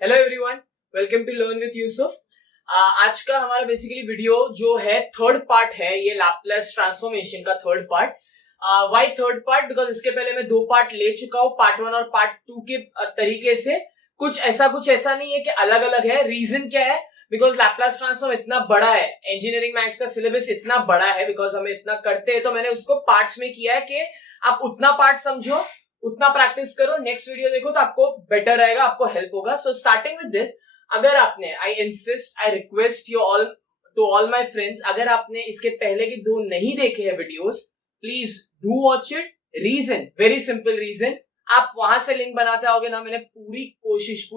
Hello everyone, welcome to learn with Yusuf. आज का हमारा बेसिकली वीडियो जो है थर्ड पार्ट है, ये लैपलेस ट्रांसफॉर्मेशन का third part. Why third part? Because इसके पहले मैं 2 पार्ट ले चुका हूँ, पार्ट 1 और पार्ट 2 के तरीके से। कुछ ऐसा नहीं है कि अलग अलग है। रीजन क्या है? बिकॉज लैपलेस ट्रांसफॉर्म इतना बड़ा है, इंजीनियरिंग मैथ्स का सिलेबस इतना बड़ा है, बिकॉज हम इतना करते हैं, तो मैंने उसको पार्ट्स में किया है कि आप उतना पार्ट समझो, उतना प्रैक्टिस करो, नेक्स्ट वीडियो देखो तो आपको बेटर रहेगा, आपको हेल्प होगा। सो स्टार्टिंग विद दिस, अगर आपने, I insist, I request you all, to all my friends, अगर आपने इसके पहले की 2 नहीं देखे हैं videos, please do watch it. Reason, very simple reason, आप वहां से लिंक बनाते आओगे ना, मैंने पूरी कोशिश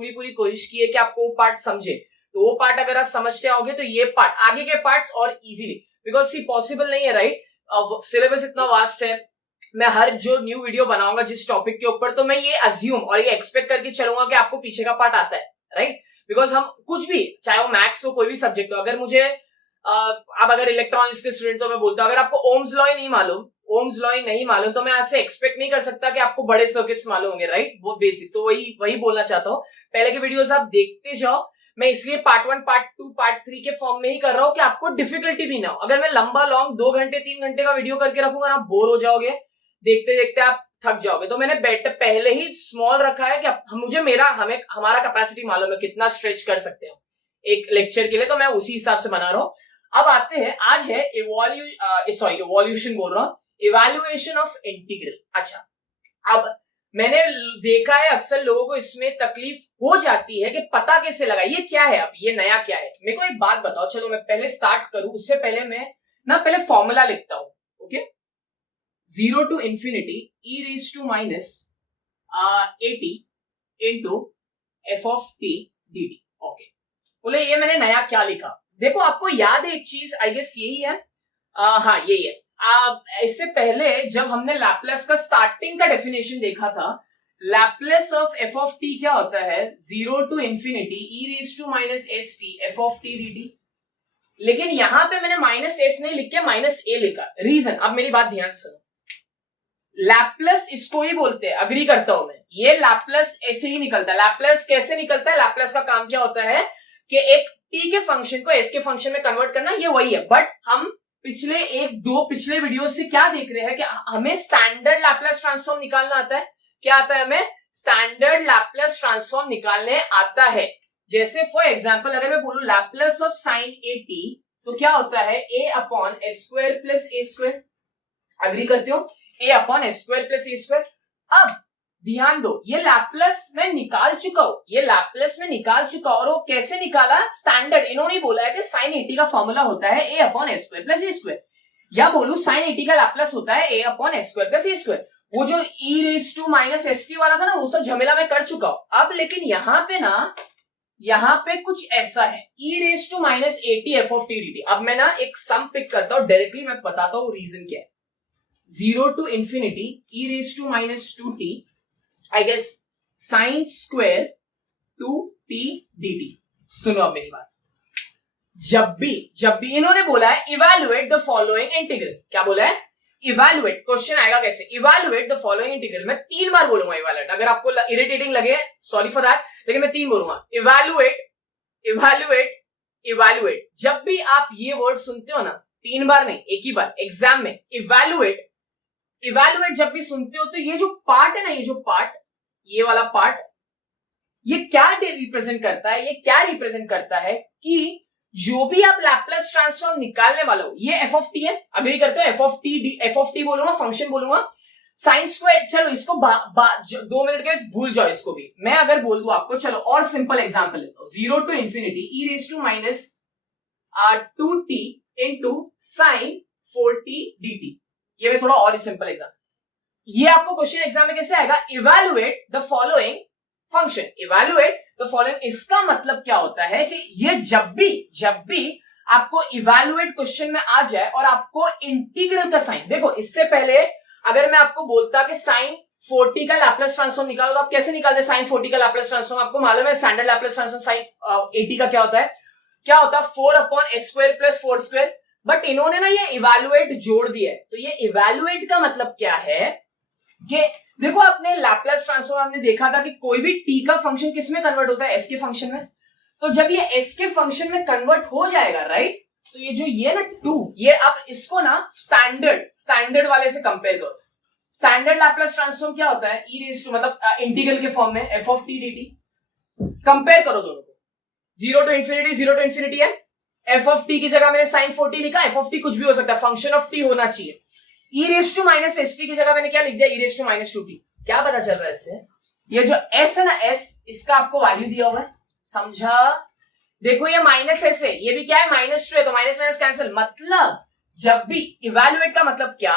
की है कि आपको वो पार्ट समझे। तो वो पार्ट अगर आप समझते आओगे तो ये पार्ट, आगे के पार्ट्स और इजीली, बिकॉज सी पॉसिबल नहीं है, राइट? सिलेबस इतना वास्ट है। मैं हर जो न्यू वीडियो बनाऊंगा जिस टॉपिक के ऊपर, तो मैं ये अज्यूम और ये एक्सपेक्ट करके चलूंगा कि आपको पीछे का पार्ट आता है, राइट? बिकॉज हम कुछ भी, चाहे वो मैथ्स हो, कोई भी सब्जेक्ट हो, अगर मुझे आप अगर इलेक्ट्रॉनिक्स के स्टूडेंट, तो मैं बोलता हूँ अगर आपको ओम्स लॉ ही नहीं मालूम, तो मैं ऐसे एक्सपेक्ट नहीं कर सकता कि आपको बड़े सर्किट्स मालूम होंगे, राइट? वो बेसिक, तो वही बोलना चाहता हूँ। पहले के वीडियोस आप देखते जाओ। मैं इसलिए पार्ट 1, पार्ट 2, पार्ट 3 के फॉर्म में ही कर रहा हूँ कि आपको डिफिकल्टी भी ना हो। अगर मैं लंबा लॉन्ग 2 घंटे 3 घंटे का वीडियो करके रखूंगा ना, बोर हो जाओगे, देखते देखते आप थक जाओगे। तो मैंने पहले ही स्मॉल रखा है कि हमारा कैपेसिटी मालूम है, कितना स्ट्रेच कर सकते हैं एक लेक्चर के लिए, तो मैं उसी हिसाब से बना रहा हूं। अब आते हैं, आज है इवोल्यूशन बोल रहा हूं, इवैल्यूएशन ऑफ इंटीग्रल। अच्छा, अब मैंने देखा है अक्सर लोगों को इसमें तकलीफ हो जाती है कि पता कैसे लगा ये क्या है, अब ये नया क्या है। मेरे को एक बात बताओ, चलो मैं पहले स्टार्ट करूं उससे पहले मैं पहले फॉर्मूला लिखता हूं। Okay, 0 to infinity e raised to minus at into f of t dt। Okay, बोले ये मैंने नया क्या लिखा। देखो, आपको याद है एक चीज, आई गेस यही है, हाँ यही है। इससे पहले जब हमने लैपलेस का स्टार्टिंग का डेफिनेशन देखा था, Laplace of F of T क्या होता है? 0 to infinity e raised to minus st f of t dt। लेकिन यहां पे मैंने माइनस एस नहीं लिख के माइनस ए लिखा। रीजन, अब मेरी बात ध्यान से सुनो, लैपलेस इसको ही बोलते हैं, अग्री करता हूं मैं, ये लैपलेस ऐसे ही निकलता है। लैपलेस कैसे निकलता है? लैपलेस का काम क्या होता है कि एक टी के फंक्शन को एस के फंक्शन में कन्वर्ट करना, ये वही है। बट हम पिछले वीडियो से क्या देख रहे हैं कि हमें स्टैंडर्ड लैपलेस ट्रांसफॉर्म निकालना आता है। क्या आता है? हमें स्टैंडर्ड लैपलेस ट्रांसफॉर्म निकालने आता है। जैसे फॉर एग्जाम्पल, अगर मैं बोलूं Laplace of sine A T, तो क्या होता है? A upon s square plus a square. Agree करते हो? ए upon s square plus a square. अब ध्यान दो, ये लैपलेस में निकाल चुका हूं, और वो कैसे निकाला? स्टैंडर्ड, इन्होंने बोला है कि साइन एटी का फॉर्मूला होता है a upon s square plus a square, या बोलू साइन एटी का लैपलेस होता है a upon s square plus a square. वो जो e raise to minus s t वाला था ना, वो सब झमेला में कर चुका हूं। अब लेकिन यहाँ पे कुछ ऐसा है, e raise to minus at f of t d t. अब मैं एक सम पिक करता हूं, डायरेक्टली मैं बताता हूं रीजन क्या है। 0 to infinity e raised to minus 2t, I guess sin square 2t dt। सुनो अब मेरी बात, जब भी इन्होंने बोला है इवैल्यूएट द फॉलोइंग इंटीग्रल, क्या बोला है? इवैल्यूएट। क्वेश्चन आएगा कैसे? Evaluate the following integral. मैं 3 बार बोलूंगा इवैल्यूएट, अगर आपको इरिटेटिंग लगे सॉरी फॉर दैट, लेकिन मैं 3 बोलूंगा, इवैल्यूएट। जब भी आप ये वर्ड सुनते हो ना, 3 बार नहीं, एक ही बार एग्जाम में, इवैल्यूएट जब भी सुनते हो, तो ये जो पार्ट है ना, ये वाला पार्ट, ये क्या रिप्रेजेंट करता है? कि जो भी आप लैपलेस ट्रांसफॉर्म निकालने वाला हो, ये एफ ऑफ टी है, अग्री करते हो? एफ ऑफ टी बोलूंगा, फंक्शन बोलूंगा, साइन स्क्वायर। चलो इसको 2 मिनट के भूल जाओ इसको भी। मैं अगर बोल दूं आपको, चलो और सिंपल एग्जांपल लेता हूं, 0 to infinity e raised to minus 2t into sin 4t dt। ये मैं थोड़ा और सिंपल एग्जाम्पल, ये आपको क्वेश्चन एग्जाम में कैसे आएगा? Evaluate the following function, evaluate the following. इसका मतलब क्या होता है कि ये जब भी आपको इवैल्यूएट क्वेश्चन में आ जाए और आपको इंटीग्रल का साइन, देखो इससे पहले अगर मैं आपको बोलता कि साइन 4t का लैपलेस ट्रांसफॉर्म निकालो, तो आप कैसे निकालते? साइन 4t का लैपलेस ट्रांसफॉर्म आपको मालूम है, स्टैंडर्ड लैपलेस ट्रांसफॉर्म साइन 80 का क्या होता है? 4 upon s square plus 4 square. But इन्होंने ना ये इवैल्यूएट जोड़ दिया है, तो ये इवैल्यूएट का मतलब क्या है? कि देखो आपने लैप्लस ट्रांसफॉर्म हमने देखा था कि कोई भी टी का फंक्शन किस में कन्वर्ट होता है, एस के फंक्शन में। तो जब ये एस के फंक्शन में कन्वर्ट हो जाएगा राइट, तो ये जो ये ना 2, ये अब इसको ना स्टैंडर्ड वाले से कंपेयर करो। स्टैंडर्ड लैप्लस ट्रांसफॉर्म क्या होता है, ई रेज टू मतलब इंटीग्रल के फॉर्म में F of t D. Compare करो दोनों को, 0 to infinity है, एफ ऑफ टी की जगह मैंने साइन 40 लिखा, एफ ऑफ टी कुछ भी हो सकता है, फंक्शन ऑफ टी होना चाहिए। E raise to minus s t की जगह मैंने क्या लिख दिया, e raise to minus 2t। क्या पता चल रहा है इससे, ये जो s है ना, s इसका आपको वैल्यू दिया हुआ है, समझा। देखो ये माइनस एस है, ये भी क्या है -2 है, तो माइनस माइनस कैंसिल। मतलब जब भी इवैल्यूएट का मतलब क्या,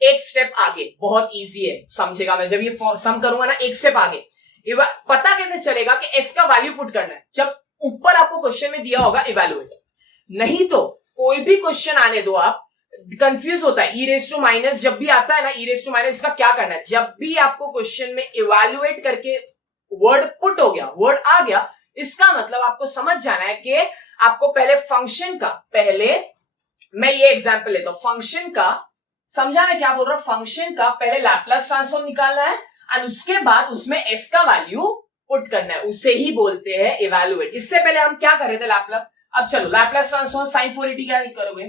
एक स्टेप आगे, बहुत इजी है समझेगा। मैं जब ये सम करूंगा ना, एक स्टेप आगे। पता कैसे चलेगा कि s का वैल्यू पुट करना है, जब ऊपर आपको क्वेश्चन में दिया होगा इवैल्यूएट। नहीं तो कोई भी क्वेश्चन आने दो, आप कंफ्यूज होता है। ई रेज टू माइनस जब भी आता है ना, ई रेज टू माइनस इसका क्या करना है, जब भी आपको क्वेश्चन में इवैल्यूएट करके वर्ड पुट हो गया, वर्ड आ गया, इसका मतलब आपको समझ जाना है कि आपको पहले फंक्शन का, पहले मैं ये एग्जांपल लेता हूं, फंक्शन का, समझा मैं क्या बोल रहा हूं, फंक्शन का पहले लैप्लस ट्रांसफॉर्म निकालना है और उसके बाद उसमें एस का वैल्यू पुट करना है, उसे ही बोलते हैं इवैल्यूएट। इससे पहले हम क्या कर रहे थे, लैप्लस। अब चलो लैप्लस ट्रांसफॉर्म साइन 480 क्या करोगे,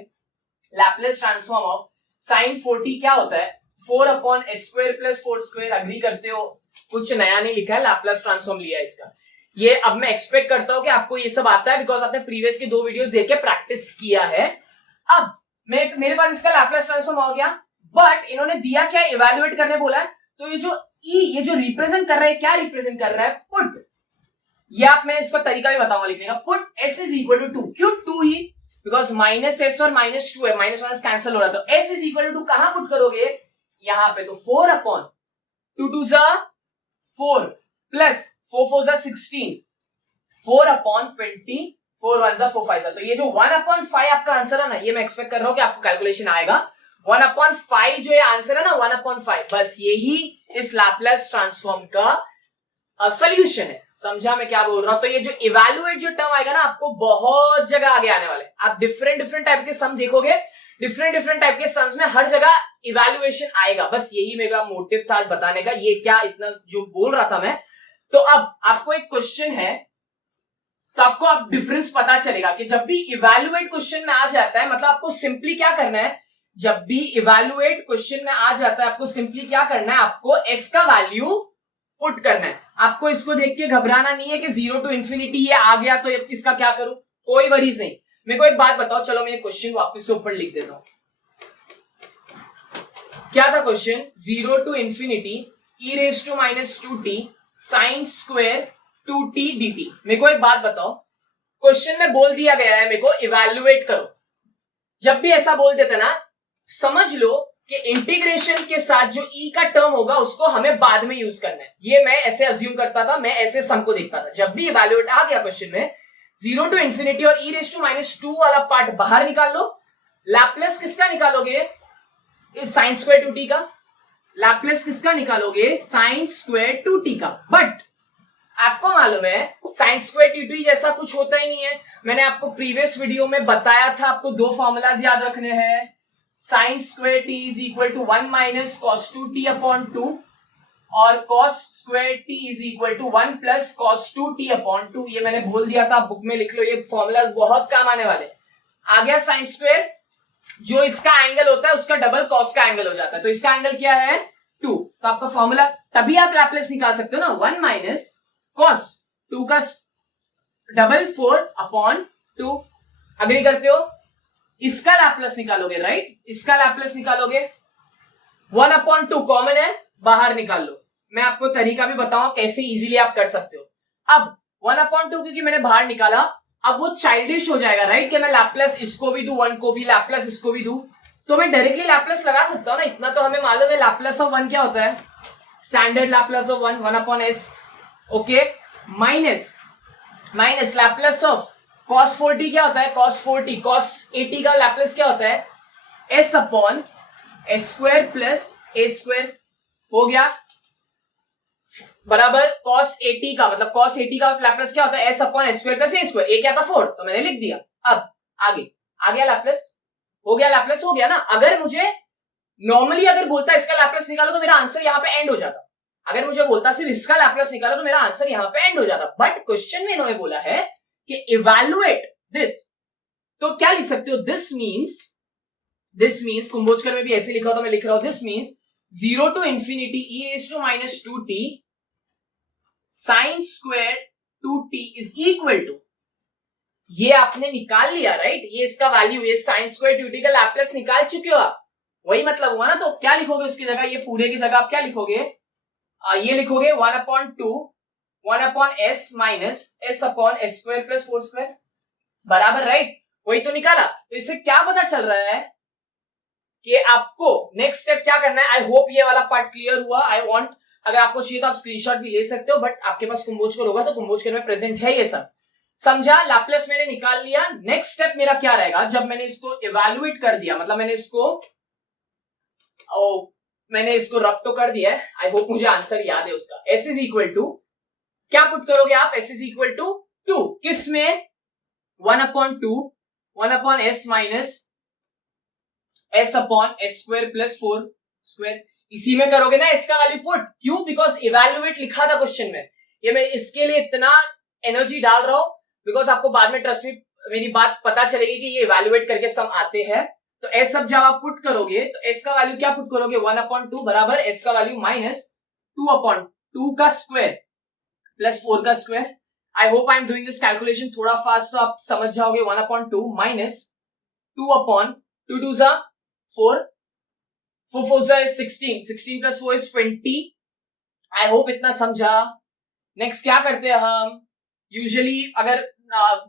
लैप्लस ट्रांसफॉर्म ऑफ साइन 40 क्या होता है, 4/s² + 4²। अग्री करते हो, कुछ नया नहीं लिखा है, लैप्लस ट्रांसफॉर्म लिया है इसका। ये अब मैं एक्सपेक्ट करता हूं कि आपको ये सब आता है, बिकॉज आपने प्रीवियस की 2 वीडियोस देख के प्रैक्टिस किया है। अब मेरे पास इसका लैप्लस ट्रांसफॉर्म हो गया, बट इन्होंने दिया क्या, इवैल्यूएट करने बोला है। तो ये जो ये जो रिप्रेजेंट कर रहा है, क्या रिप्रेजेंट कर रहा है, पुट। ये आप, मैं इसका तरीका भी बताऊंगा लिखने का। Put s is equal to 2, क्यों 2 ही, बिकॉज -s और -2 है, माइनस माइनस कैंसिल हो रहा है, तो s इज इक्वल टू 2 कहां पुट करोगे, यहां पे। तो 4/2 2 4 प्लस 4 4 16, 4/20, 4 1 4 5। तो ये जो 1/5 आपका आंसर है ना, ये मैं एक्सपेक्ट कर रहा हूं कि आपको कैलकुलेशन आएगा। 1/5 जो ये आंसर है ना, 1/5, बस यही इस लैप्लस ट्रांसफॉर्म का सॉल्यूशन है। समझा मैं क्या बोल रहा हूं। तो ये जो इवैल्यूएट जो टर्म आएगा ना, आपको बहुत जगह आगे आने वाले, आप डिफरेंट टाइप के सम देखोगे, डिफरेंट टाइप के सम्स में हर जगह इवैल्यूएशन आएगा। बस यही मेरा मोटिव था आज बताने का, ये क्या इतना जो बोल रहा था मैं। तो अब आपको एक क्वेश्चन है, तो आपको अब डिफरेंस पता चलेगा कि जब भी इवैल्यूएट क्वेश्चन में आ जाता है, मतलब आपको सिंपली क्या करना है, जब भी इवैल्यूएट क्वेश्चन में आ जाता है, आपको सिंपली क्या करना है, आपको एस का वैल्यू पुट करना है। आपको इसको देख के घबराना नहीं है कि 0 to infinity ये आ गया तो इसका क्या करूं, कोई वरीज नहीं। मेरे को एक बात बताओ, चलो मैं ये क्वेश्चन वापस से ऊपर लिख देता हूं। क्या था question, 0 to infinity e raised to -2t sin square 2t dt। मेरे को एक बात बताओ, क्वेश्चन में बोल दिया गया है मेरे को इवैल्यूएट करो। जब भी ऐसा बोल देते ना, समझ लो कि इंटीग्रेशन के साथ जो e का टर्म होगा उसको हमें बाद में यूज करना है। ये मैं ऐसे अज्यूम करता था, मैं ऐसे सम को देखता था। जब भी इवैल्यूएट आ गया क्वेश्चन में, 0 to infinity और e raised to -2 वाला पार्ट बाहर निकाल लो। लैप्लस किसका निकालोगे, इस साइन स्क्वायर 2t का। लैप्लस किसका निकालोगे, साइन स्क्वायर 2t का। बट आपको मालूम है साइन स्क्वायर 2t जैसा कुछ होता ही नहीं है। मैंने आपको प्रीवियस वीडियो में बताया था, आपको 2 फॉर्मूलाज याद रखने हैं। Sine square t is equal to 1 minus cos 2t/2 और cos square t is equal to 1 plus cos 2t/2। ये मैंने बोल दिया था, बुक में लिख लो, ये फॉर्मूलाज बहुत काम आने वाले। आ गया साइन स्क्वायर, जो इसका एंगल होता है उसका डबल कॉस का एंगल हो जाता है, तो इसका एंगल क्या है 2। तो आपका फॉर्मूला, तभी आप लैप्लस निकाल सकते हो ना, 1 माइनस कॉस 2 का डबल 4/2। अग्री करते हो, इसका लैप्लस निकालोगे राइट, इसका लैप्लस निकालोगे, 1/2 कॉमन है, बाहर निकाल लो। मैं आपको तरीका भी बताऊंगा कैसे इजीली आप कर सकते हो। अब 1/2 क्योंकि मैंने बाहर निकाला, अब वो चाइल्डिश हो जाएगा राइट, कि मैं लैप्लस इसको भी दूं, 1 को भी लैप्लस इसको भी दूं, तो मैं डायरेक्टली लैप्लस लगा सकता हूं ना। इतना तो हमें मालूम है, लैप्लस ऑफ 1 क्या होता है, standard Laplace of 1/s। Okay, minus Laplace of cos 4t क्या होता है, cos 4t, cos 80 का लैप्लस क्या होता है, s/s² प्लस a²। हो गया बराबर cos 80 का, मतलब cos 80 का लैप्लस क्या होता है, s/s² प्लस a²। a क्या था 4, तो मैंने लिख दिया। अब आगे आ गया लैप्लस, हो गया लैप्लस, हो गया ना। अगर मुझे नॉर्मली अगर बोलता इसका लैप्लस निकालो तो मेरा आंसर यहाँ पे एंड हो जाता। अगर मुझे बोलता सिर्फ इसका लैप्लस निकालो तो मेरा आंसर यहाँ पे एंड हो जाता। बट क्वेश्चन में इन्होंने बोला है कि इवैल्यूएट दिस, तो क्या लिख सकते हो, दिस मीन्स कुंभोजकर में भी ऐसे लिखा हो तो मैं लिख रहा हूं, this means 0 to infinity e raised to minus 2t sin square 2t is equal to, ये आपने निकाल लिया राइट, ये इसका वैल्यू, ये sin square 2t का लैप्लस निकाल चुके हो आप, वही मतलब हुआ ना। तो क्या लिखोगे उसकी जगह, ये पूरे की जगह आप क्या लिखोगे, ये लिखोगे 1/s माइनस s/s² प्लस 4² बराबर राइट, वही तो निकाला। तो इससे क्या पता चल रहा है कि आपको नेक्स्ट स्टेप क्या करना है। आई होप ये वाला पार्ट क्लियर हुआ। आई वांट, अगर आपको चाहिए तो आप स्क्रीनशॉट भी ले सकते हो, बट आपके पास कुंभोजकर होगा तो कुंभोजकर में प्रेजेंट है ये सब, समझा। लैप्लस मैंने निकाल लिया। नेक्स्ट स्टेप मेरा क्या रहेगा, जब मैंने इसको इवैल्यूएट कर दिया, मतलब मैंने इसको रब तो कर दिया है, आई होप मुझे आंसर याद है उसका। s इज इक्वल टू, क्या पुट करोगे आप, s इज इक्वल टू 2, किस में, 1/s माइनस s/s² प्लस 4², इसी में करोगे ना इसका वैल्यू पुट। क्यों, बिकॉज इवैल्यूएट लिखा था क्वेश्चन में, ये मैं इसके लिए इतना एनर्जी डाल रहा हूं बिकॉज आपको बाद में ट्रस्ट में मेरी बात पता चलेगी कि ये इवैल्यूएट करके सम आते हैं। तो s सब जब आप पुट करोगे तो s का वैल्यू क्या पुट करोगे, 1/2 बराबर s का वैल्यू माइनस 2/2 का स्क्वायर प्लस 4 का square. I hope I am doing this calculation थोड़ा फास्ट, तो आप समझ जाओगे। 1/2 माइनस 2/2 2 जा 4, 4 जा 16, 16 प्लस 4 इज 20। आई होप इतना समझा। नेक्स्ट क्या करते हैं हम, यूजुअली अगर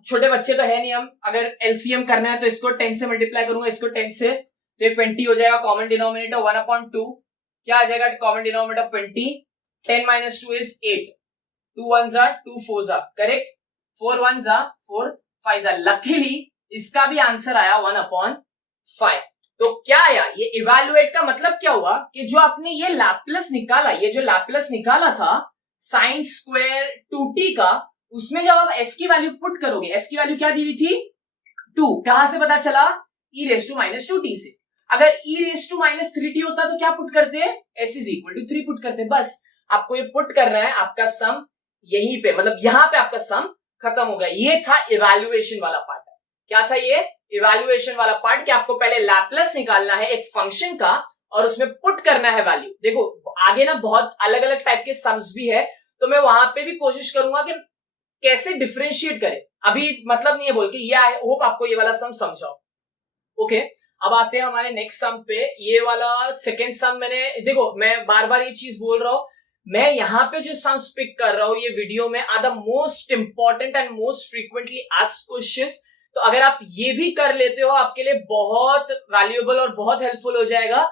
छोटे बच्चे तो है नहीं, हम अगर एलसीएम करना है तो इसको 10 से मल्टीप्लाई करूंगा, इसको 10 से, तो ये 20 हो जाएगा। कॉमन डिनोमिनेटर 1/2 क्या आ जाएगा, कॉमन डिनोमिनेटर 20, 10 माइनस 2 इज 8, 2 1 जा 2 4 जा करेक्ट, 4 1 जा 4 5 जा। लकीली इसका भी आंसर आया 1/5। तो क्या आया, ये इवैल्यूएट का मतलब क्या हुआ कि जो आपने ये लैप्लस निकाला, ये जो लैप्लस निकाला था sin स्क्वायर 2t का, उसमें जब आप s की वैल्यू पुट करोगे, s की वैल्यू क्या दी हुई थी 2, कहां से पता चला, e raised to minus 2t से। अगर e raised to minus 3t होता तो क्या पुट करते, s is equal to 3 put करते। बस आपको ये पुट करना है, आपका सम यहीं पे, मतलब यहां पे आपका सम खत्म हो गया। ये था इवैल्यूएशन वाला पार्ट। क्या था ये, इवैल्यूएशन वाला पार्ट, कि आपको पहले लैप्लस निकालना है एक फंक्शन का और उसमें पुट करना है वैल्यू। देखो आगे ना बहुत अलग अलग टाइप के सम्स भी है, तो मैं वहां पे भी कोशिश करूंगा कि कैसे डिफरेंशिएट करें। अभी मतलब नहीं है बोल के, ये आई होप आपको ये वाला सम समझाओ। ओके, अब आते हैं हमारे नेक्स्ट सम पे। ये वाला सेकेंड सम, मैंने देखो मैं बार बार ये चीज बोल रहा हूं, मैं यहाँ पे जो सम्स पिक कर रहा हूं ये वीडियो में are the most important and most frequently asked questions. तो अगर आप ये भी कर लेते हो आपके लिए बहुत वैल्यूएबल और बहुत हेल्पफुल हो जाएगा।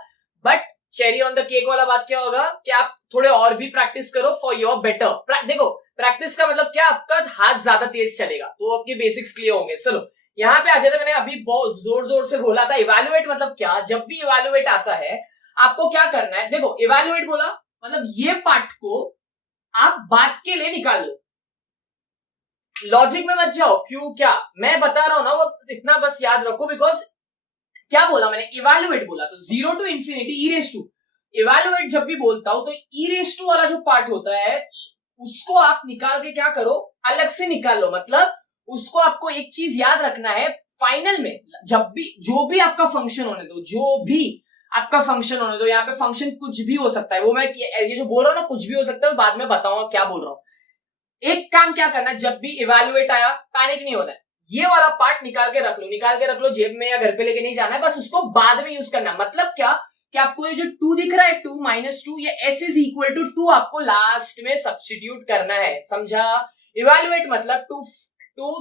But cherry on the cake वाला बात क्या होगा कि आप थोड़े और भी प्रैक्टिस करो फॉर योर बेटर। देखो प्रैक्टिस का मतलब क्या, आपका हाथ ज्यादा तेज चलेगा तो आपके बेसिक्स क्लियर होंगे। चलो यहाँ पे आ जाते, मैंने अभी बहुत जोर जोर से बोला था इवैल्यूएट मतलब क्या। जब भी इवैल्यूएट आता है आपको क्या करना है, देखो इवैल्यूएट बोला मतलब ये पार्ट को आप बात के लिए निकाल लो, लॉजिक में मत जाओ। क्यों, क्या मैं बता रहा हूं ना वो इतना बस याद रखो। बिकॉज क्या बोला मैंने, इवैल्यूएट बोला तो 0 to infinity e raised to, evaluate जब भी बोलता हूं तो e raised to वाला जो पार्ट होता है उसको आप निकाल के क्या करो, अलग से निकाल लो। मतलब उसको आपको एक चीज याद रखना है, फाइनल में जब भी जो भी आपका फंक्शन होने दो, जो भी आपका फंक्शन होने दो, यहाँ पे फंक्शन कुछ भी हो सकता है, वो मैं ये जो बोल रहा हूं ना कुछ भी हो सकता है, बाद में बताऊंगा क्या बोल रहा हूं। एक काम क्या करना है, जब भी इवैल्यूएट आया पैनिक नहीं होना है, ये वाला पार्ट निकाल के रख लो जेब में या घर पे लेके नहीं जाना है, बस उसको बाद में यूज करना है। मतलब क्या कि आपको ये जो 2 दिख रहा है 2 - 2, ये s इज इक्वल टू 2 आपको लास्ट में सब्स्टिट्यूट करना है, समझा। इवैल्यूएट मतलब to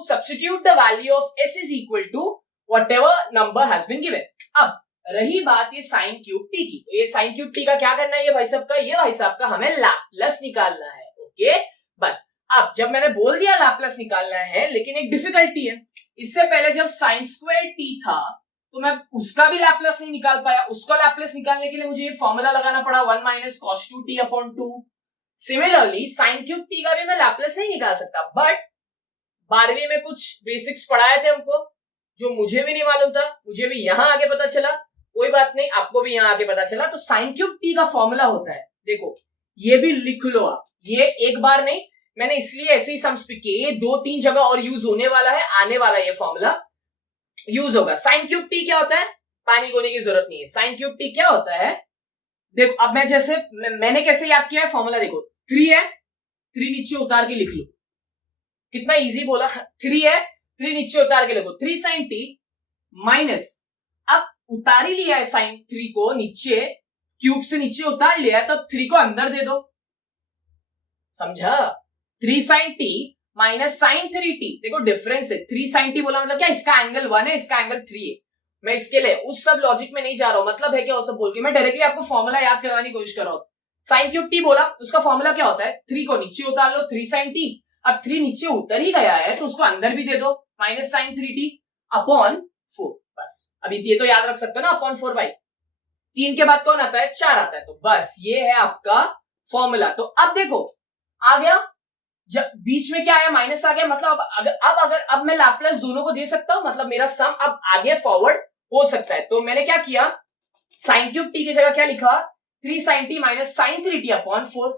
substitute the value of s is equal to whatever number has been given. अब रही बात ये sin क्यूब t की, तो ये sin क्यूब t का क्या करना है, ये भाई साहब का हमें लैप्लस निकालना है। ओके बस, अब जब मैंने बोल दिया लैप्लस निकालना है, लेकिन एक डिफिकल्टी है, इससे पहले जब sin स्क्वायर t था तो मैं उसका भी लैप्लस नहीं निकाल पाया। उसका लैप्लस निकालने के लिए मुझे ये फॉर्मूला लगाना पड़ा 1 - cos 2t/2। Similarly sin cube t का भी मैं लैप्लस नहीं निकाल सकता। बट 12वीं में कुछ बेसिक्स पढ़ाए थे हमको जो मुझे भी नहीं मालूम था, मुझे भी यहां आगे पता चला। कोई बात नहीं, आपको भी यहाँ आके पता चला। तो साइन क्यूब टी का फॉर्मूला होता है, देखो ये भी लिख लो आप, ये एक बार नहीं, मैंने इसलिए ऐसे ही सम्स पिक किए, ये 2-3 जगह और यूज होने वाला है, आने वाला ये फॉर्मूला यूज होगा। साइन क्यूब टी क्या होता है, पैनिक होने की जरूरत नहीं है। साइन क्यूब टी क्या होता है, देखो अब मैं जैसे मैंने कैसे याद किया है फॉर्मूला, देखो 3 है, 3 नीचे उतार के लिख लो, कितना इजी बोला, 3 है, 3 नीचे उतार के लिखो, 3 साइन टी माइनस, अब उतार ही लिया है साइन 3 को नीचे, क्यूब से नीचे उतार लिया है, तो 3 को अंदर दे दो, समझा। 3 sine t minus sine 3t, देखो डिफरेंस है, 3 साइन टी बोला मतलब क्या, इसका एंगल 1 है, इसका एंगल 3 है। मैं इसके लिए उस सब लॉजिक में नहीं जा रहा हूं, मतलब है क्या वो सब बोल के, मैं डायरेक्टली आपको फॉर्मूला याद करवाने की कोशिश कर रहा हूं। साइन क्यूब टी बोला तो उसका फॉर्मूला क्या होता है, 3 को नीचे उतार लो, 3 साइन टी, अब 3 नीचे उतर ही गया है तो उसको अंदर भी दे दो, माइनस साइन 3t अपॉन 4, बस। अभी ये तो याद रख सकते हो ना, अपॉन 4/, 3 के बाद कौन आता है, 4 आता है, तो बस ये है आपका फॉर्मूला। तो अब देखो आ गया, जब बीच में क्या आया, माइनस आ गया, मतलब अब मैं लैपलेस दोनों को दे सकता हूं, मतलब मेरा सम अब आगे फॉरवर्ड हो सकता है। तो मैंने क्या किया, साइन क्यूब टी की जगह क्या लिखा, 3 sine t minus sine 3t upon 4।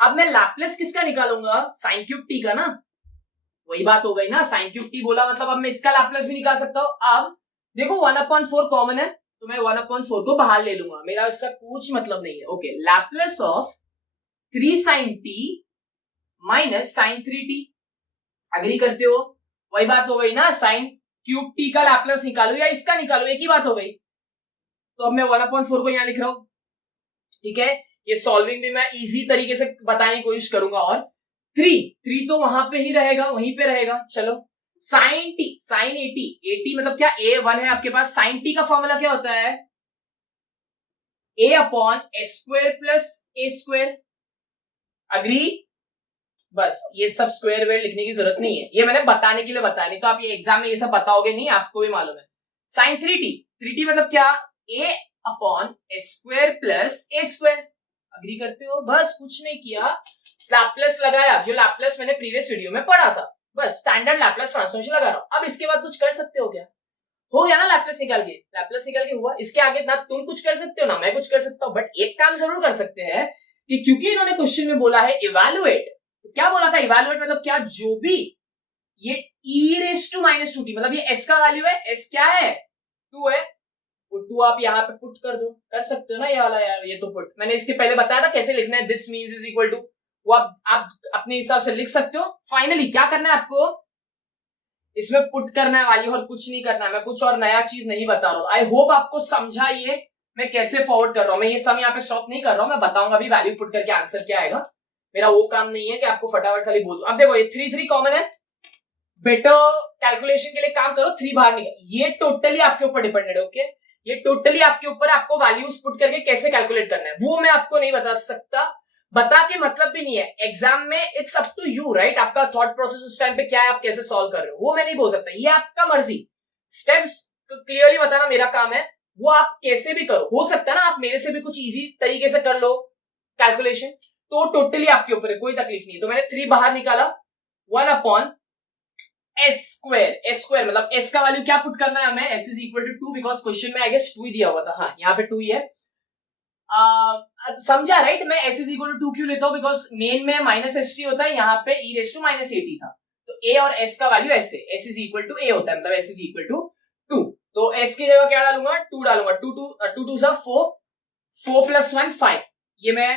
अब मैं लैपलेस किसका निकालूंगा, साइन क्यूब टी का ना, वही बात हो गई ना, साइन क्यूब टी बोला मतलब अब मैं इसका लैपलेस भी निकाल सकता हूं। अब देखो 1/4 कॉमन है, तो मैं 1/4 को बाहर ले लूंगा, मेरा इसका कुछ मतलब नहीं है। Okay, Laplace of 3 sine t minus sine 3t, agree करते हो, वही बात हो गई ना, साइन क्यूब टी का लैपलेस निकालू या इसका निकालू, एक ही बात हो गई। तो अब मैं 1/4 को यहां लिख रहा हूं, ठीक है। ये सॉल्विंग भी मैं इजी तरीके से बताने की कोशिश करूंगा। और 3 तो वहां पे ही रहेगा, वहीं पे रहेगा। चलो साइन टी, साइन 80 मतलब क्या, a1 है आपके पास, साइन टी का फॉर्मूला क्या होता है, a upon s square plus a square, agree. बस ये सब स्क्वायर वेयर लिखने की जरूरत नहीं है, ये मैंने बताने के लिए बताया, नहीं तो आप ये एग्जाम में ये सब बताओगे नहीं, आपको भी मालूम है। साइन 3t मतलब क्या, a upon s square plus a square, agree करते हो। बस कुछ नहीं किया, लैपलेस लगाया, जो लैपलेस मैंने प्रीवियस वीडियो में पढ़ा था, बस स्टैंडर्ड लैपलेस ट्रांसफॉर्मेशन लगा रहा हूं। अब इसके बाद कुछ कर सकते हो क्या, हो गया ना लैपलेस निकाल के, लैपलेस निकाल के हुआ, इसके आगे ना तुम कुछ कर सकते हो ना मैं कुछ कर सकता हूं, बट एक काम जरूर कर सकते हैं कि क्योंकि इन्होंने क्वेश्चन में बोला है इवैल्यूएट, तो क्या बोला था इवैल्यूएट मतलब क्या, जो भी ये e⁻²t मतलब ये s का वैल्यू है, s क्या है 2 है, वो 2 आप यहाँ पे पुट कर दो, कर सकते हो ना ये वाला, यार ये तो पुट मैंने इसके पहले बताया था कैसे लिखना है, this means is equal to, वो आप अपने हिसाब से लिख सकते हो। फाइनली क्या करना है आपको, इसमें पुट करना है वैल्यू और कुछ नहीं करना है, मैं कुछ और नया चीज नहीं बता रहा हूँ। आई होप आपको समझा ये मैं कैसे फॉरवर्ड कर रहा हूँ, मैं ये सम यहाँ पे स्टॉप नहीं कर रहा हूँ, मैं बताऊंगा अभी वैल्यू पुट करके आंसर क्या आएगा, मेरा वो काम नहीं है कि आपको फटाफट खाली बोल दूं। अब देखो ये 3 कॉमन है, बेटर कैलकुलेशन के लिए काम करो, 3 बाहर निकल, ये टोटली आपके ऊपर डिपेंडेड है। ओके, ये टोटली आपके ऊपर, आपको वैल्यूज पुट करके कैसे कैलकुलेट करना है वो मैं आपको नहीं बता सकता, बता के मतलब भी नहीं है, एग्जाम में it's up to you right, आपका थॉट प्रोसेस उस टाइम पे क्या है, आप कैसे सॉल्व कर रहे हो वो मैं नहीं बोल सकता, ये आपका मर्जी, स्टेप्स क्लियरली बताना मेरा काम है, वो आप कैसे भी करो, हो सकता है ना आप मेरे से भी कुछ इजी तरीके से कर लो कैलकुलेशन, तो टोटली आपके ऊपर है, कोई तकलीफ नहीं है। तो मैंने 3 बाहर निकाला, 1/s स्क्वायर मतलब s का वैल्यू क्या पुट करना है हमें, s is equal to 2, because question में आई गेस 2 ही दिया हुआ था, हाँ यहाँ पे 2 ही है, समझा राइट। मैं s इज इक्वल टू 2 क्यों लेता हूँ, बिकॉज मेन में -st होता है, यहाँ पे e⁻⁻ था, तो a और s का वैल्यू s है, s is equal to a होता है, मतलब s इज इक्वल टू 2, तो s की जगह क्या डालूंगा, 2 डालूंगा, 2 2 4 प्लस 1 5, ये मैं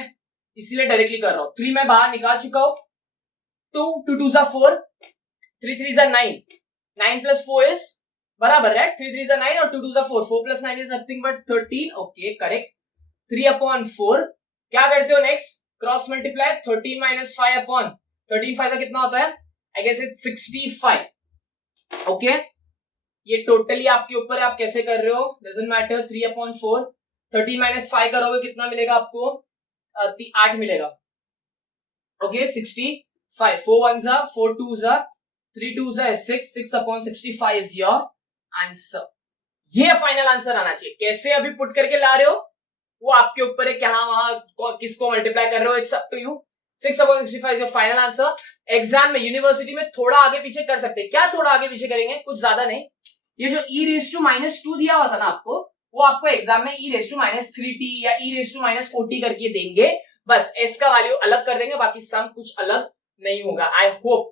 इसीलिए डायरेक्टली कर रहा हूँ, 3 मैं बाहर निकाल चुका हूँ, 2 2 4 3 3 9, 9 प्लस 4 इज बराबर है 3 3 9 और 2 2 4, 4 plus 9 is nothing but 13, okay correct. 3/4 क्या करते हो next, cross multiply, 13 minus 5 upon 13, 5 का कितना होता है, आई गेस इट्स 65, ओके। ये टोटली आपके ऊपर है, आप कैसे कर रहे हो डजंट मैटर, 3/4 13 माइनस 5 करोगे कितना मिलेगा आपको, 8 मिलेगा, ओके 65, 4 1 4 2 3 2 6, 6/65 इज योर आंसर, ये फाइनल आंसर आना चाहिए। कैसे अभी पुट करके ला रहे हो वो आपके ऊपर है, कि हाँ वहां किसको मल्टीप्लाई कर रहे हो, it's up to you. 6/65 is your final answer. Exam में यूनिवर्सिटी में थोड़ा आगे पीछे कर सकते हैं, क्या थोड़ा आगे पीछे करेंगे, कुछ ज्यादा नहीं, ये जो e⁻² दिया हुआ था ना आपको, वो आपको एग्जाम में e raise to minus 3t या e raise to minus 4t करके देंगे, बस s का वैल्यू अलग कर देंगे, बाकी सम कुछ अलग नहीं होगा। आई होप,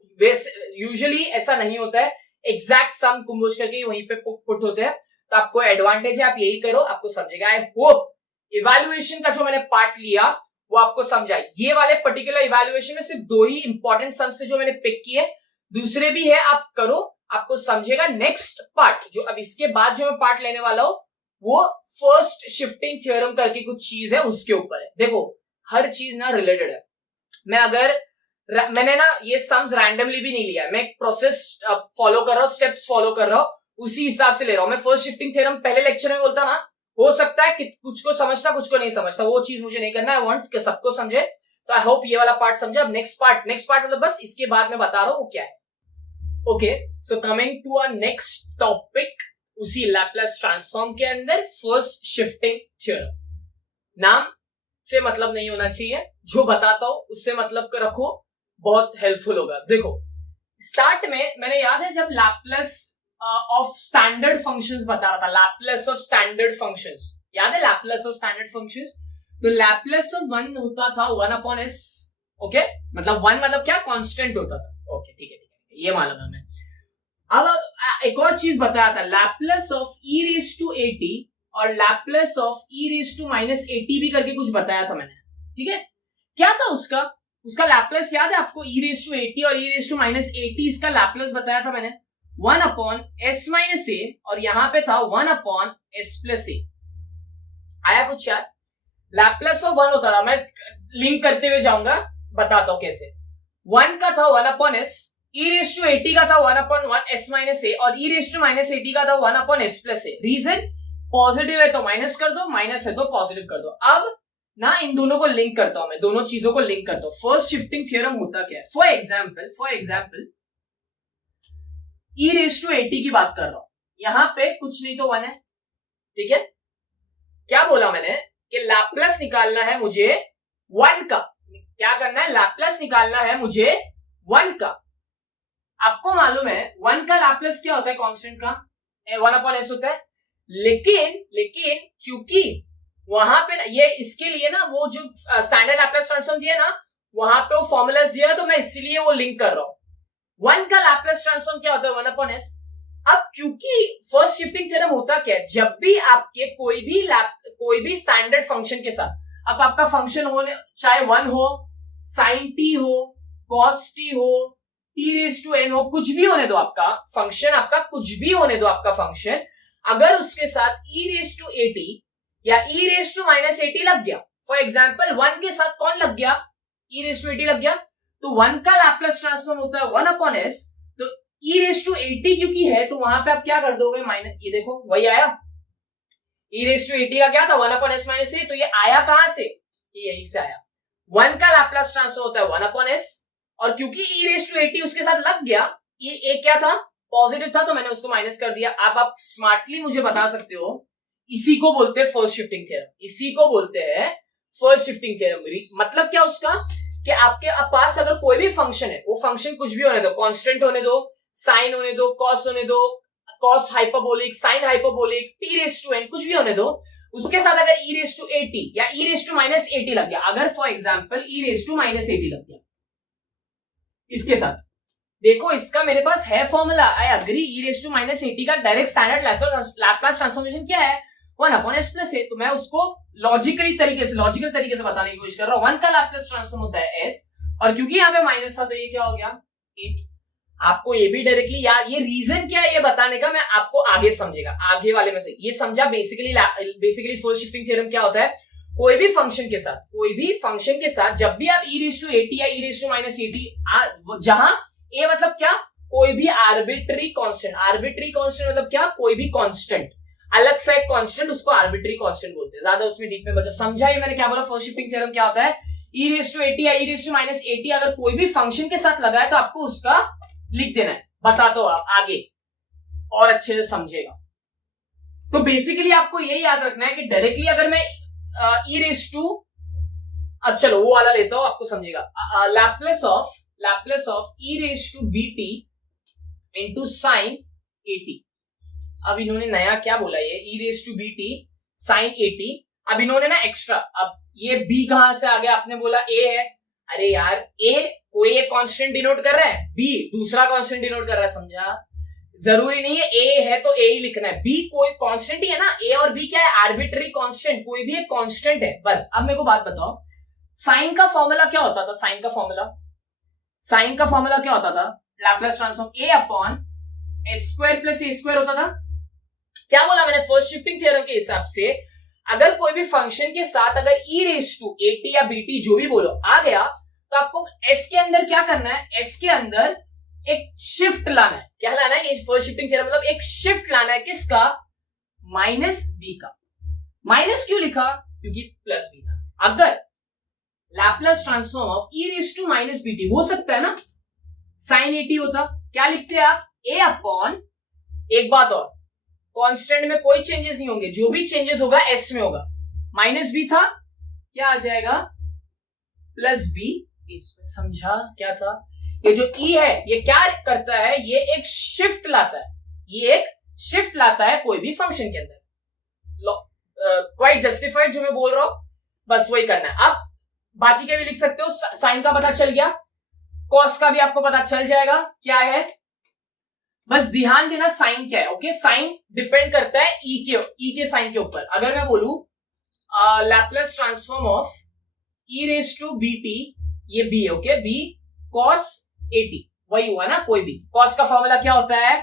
यूजुअली ऐसा नहीं होता है, एग्जैक्ट सम कुंभोज करके वहीं पे पुट होते हैं, तो आपको एडवांटेज है, आप यही करो, आपको समझेगा। आई होप इवैल्यूएशन का जो मैंने पार्ट लिया वो आपको समझा। ये वाले पर्टिकुलर इवैल्यूएशन में सिर्फ 2 ही इंपॉर्टेंट सम्स से जो मैंने पिक किए, दूसरे भी है, आप करो, आपको समझेगा। नेक्स्ट पार्ट जो अब इसके बाद जो मैं पार्ट लेने वाला हूं वो फर्स्ट शिफ्टिंग थ्योरम करके कुछ चीज है, उसके ऊपर है। देखो हर चीज ना रिलेटेड है। मैंने ना ये सम्स रैंडमली भी नहीं लिया, मैं एक प्रोसेस फॉलो कर रहा हूँ, स्टेप्स फॉलो कर रहा हूँ, उसी हिसाब से ले रहा हूं। मैं फर्स्ट शिफ्टिंग थ्योरम पहले लेक्चर में बोलता ना, हो सकता है कि कुछ को समझता कुछ को नहीं समझता, वो चीज मुझे नहीं करना है, वांट्स कि सबको समझे। तो आई होप ये वाला पार्ट समझे। अब नेक्स्ट पार्ट मतलब बस इसके बाद मैं बता रहा हूं वो क्या है। Okay, so coming to a next topic, उसी लैपलेस ट्रांसफॉर्म के अंदर फर्स्ट शिफ्टिंग थ्योरम। नाम से मतलब नहीं होना चाहिए, जो बताता हूं उससे मतलब कर रखो, बहुत हेल्पफुल होगा। देखो स्टार्ट में मैंने याद है जब लैपलेस ऑफ स्टैंडर्ड फंक्शंस बता रहा था, लैपलेस ऑफ स्टैंडर्ड फंक्शंस, याद है लैपलेस ऑफ स्टैंडर्ड फंक्शंस? तो लैपलेस ऑफ 1 होता था 1/s। ओके, मतलब 1 मतलब क्या, कांस्टेंट होता था। ओके ठीक है, ये मालूम है हमें। अब एक और चीज बताया था, Laplace of e raise to at और Laplace of e raise to minus at भी करके कुछ बताया था मैंने, ठीक है? क्या था उसका लैपलेस याद है आपको? e रेज टू at और e raise to minus at, इसका लैपलेस बताया था मैंने 1/s माइनस a, और यहां पे था 1/s प्लस a। आया कुछ याद? लैपलेस ऑफ 1 होता था, मैं लिंक करते हुए जाऊंगा, बताता हूं कैसे। 1 का था 1/s, e raise to at का था 1/1s माइनस a, और e raise to minus at का था 1/s plus a। Reason, positive है तो माइनस कर दो, माइनस है तो पॉजिटिव कर दो। अब ना इन दोनों को लिंक करता हूं मैं, दोनों चीजों को लिंक करता हूं। फर्स्ट शिफ्टिंग थ्योरम होता क्या है? For example e raise to at की बात कर रहा हूं, यहां पे कुछ नहीं तो 1 है, ठीक है? क्या बोला मैंने कि लैपलेस निकालना है मुझे 1 का। क्या करना है? लैपलेस निकालना है मुझे 1 का। आपको मालूम है 1 का लैपलेस क्या होता है? कांस्टेंट का 1/s होता है। लेकिन क्योंकि वहां पे ये इसके लिए ना वो जो स्टैंडर्ड लैपलेस ट्रांसफॉर्म दिया ना, वहां पे वो फॉर्मूलाज दिया है, तो मैं इसीलिए वो लिंक कर रहा हूं। 1 का लैपलेस ट्रांसफॉर्म क्या होता है? 1/s। अब क्योंकि फर्स्ट शिफ्टिंग थ्योरम होता क्या है, जब भी आपके कोई भी स्टैंडर्ड फंक्शन के साथ, अब आपका फंक्शन हो चाहे 1 हो, sin t हो, cos t हो, t रेज टू n हो, कुछ भी होने दो आपका फंक्शन, कुछ भी होने दो आपका फंक्शन, अगर उसके साथ e रेज टू at या e raise to minus at लग गया, फॉर एग्जाम्पल 1 के साथ कौन लग गया? e रेज टू at लग गया, तो 1 का लैपलेस ट्रांसफॉर्म होता है 1/s। तो e रेज टू at क्योंकि है, तो वहां पे आप क्या कर दोगे? माइनस, ये देखो वही आया, e रेज टू at का क्या था? 1/s minus a। तो ये आया कहां से? ये यहीं से आया। 1 का लैपलेस ट्रांसफॉर्म होता है 1/s, और क्योंकि e रेज टू at उसके साथ लग गया, ये a क्या था? पॉजिटिव था, तो मैंने उसको माइनस कर दिया। अब आप स्मार्टली मुझे बता सकते हो, इसी को बोलते हैं फर्स्ट शिफ्टिंग थ्योरम। इसी को बोलते हैं फर्स्ट शिफ्टिंग थ्योरम। मतलब क्या उसका, कि आपके पास अगर कोई भी फंक्शन है, वो फंक्शन कुछ भी होने दो, कांस्टेंट होने दो, साइन होने दो, कॉस होने दो, cos hyperbolic, sine hyperbolic, t raise to n, कुछ भी होने दो, उसके साथ अगर e रेज टू at या e raise to minus at लग गया, अगर for example e raise to minus at लग गया इसके साथ, देखो इसका मेरे पास है formula, I agree, e raise to minus at का डायरेक्ट स्टैंडर्ड लैपलेस ट्रांसफॉर्मेशन क्या है? 1/s plus a। तो मैं उसको लॉजिकल तरीके से बताने की कोशिश कर रहा हूं। 1 का लैपलेस ट्रांसफॉर्म होता है s, और क्योंकि यहाँ पे माइनस था तो ये क्या हो गया? 8। आपको ये भी डायरेक्टली यार, ये रीजन क्या है ये बताने का, मैं आपको आगे समझेगा, आगे वाले में से ये समझा। बेसिकली फर्स्ट शिफ्टिंग थ्योरम क्या होता है? कोई भी फंक्शन के साथ जब भी आप e रेज टू at या e raise to minus at, जहां a मतलब क्या? कोई भी आर्बिट्री कांस्टेंट मतलब क्या? कोई भी कांस्टेंट, अलग सा एक कांस्टेंट, उसको आर्बिट्री कांस्टेंट बोलते हैं। ज्यादा उसमें डीप में बता, समझा ये मैंने क्या बोला? फर्स्ट शिफ्टिंग थ्योरम क्या होता है? e रेज टू at या e raise to minus at अगर कोई भी फंक्शन के साथ लगा है तो आपको उसका लिख देना है। बताता हूं आप आगे और अच्छे से समझेगा। तो बेसिकली आपको यही याद रखना है कि डायरेक्टली अगर मैं e रेज टू, अब चलो वो वाला लेता हूं, आपको समझेगा। Laplace of e raise to bt into sine at। अब इन्होंने नया क्या बोला? ये e raise to bt sine 80। अब इन्होंने ना एक्स्ट्रा, अब ये b कहां से आ गया, आपने बोला a है, अरे यार a कोई एक कांस्टेंट डिनोट कर रहा है, b दूसरा कांस्टेंट डिनोट कर रहा है, समझा? जरूरी नहीं है a है तो a ही लिखना है, b कोई कांस्टेंट ही है ना, a और b क्या है, आर्बिट्ररी कांस्टेंट, कोई भी एक कांस्टेंट है बस। अब मेरे को बात बताओ, साइन का फॉर्मूला क्या होता था? साइन का फॉर्मूला क्या होता था? Laplace transform a upon s square plus a square होता था। क्या बोला मैंने? फर्स्ट शिफ्टिंग थ्योरम के हिसाब से अगर कोई भी फंक्शन के साथ अगर e रेज टू at या bt जो भी बोलो आ गया, तो आपको s के अंदर क्या करना है? s के अंदर एक शिफ्ट लाना है। क्या लाना है? ये फर्स्ट शिफ्टिंग थ्योरम मतलब एक शिफ्ट लाना है, किसका? माइनस b का। माइनस क्यों लिखा? क्योंकि प्लस b था। अगर Laplace transform of e raise to minus bt हो सकता है ना, साइन 80 होता, क्या लिखते हैं आप? a अपॉन, एक बात और, कांस्टेंट में कोई चेंजेस नहीं होंगे, जो भी चेंजेस होगा s में होगा। माइनस b था, क्या आ जाएगा? Plus b। समझा क्या था? ये जो e है ये क्या करता है? ये एक शिफ्ट लाता है, ये एक शिफ्ट लाता है कोई भी फंक्शन के अंदर। क्वाइट जस्टिफाइड जो मैं बोल रहा हूं, बस वही करना है। अब बाकी के भी लिख सकते हो, साइन का पता चल गया, कॉस का भी आपको पता चल जाएगा क्या है। बस ध्यान देना साइन क्या है, ओके? साइन डिपेंड करता है ई के साइन के ऊपर। अगर मैं बोलूं Laplace transform of e raise to b t, ये बी है, ओके? बी कॉस 80, वही हुआ ना, कोई भी। कॉस का फॉर्मूला क्या होता है?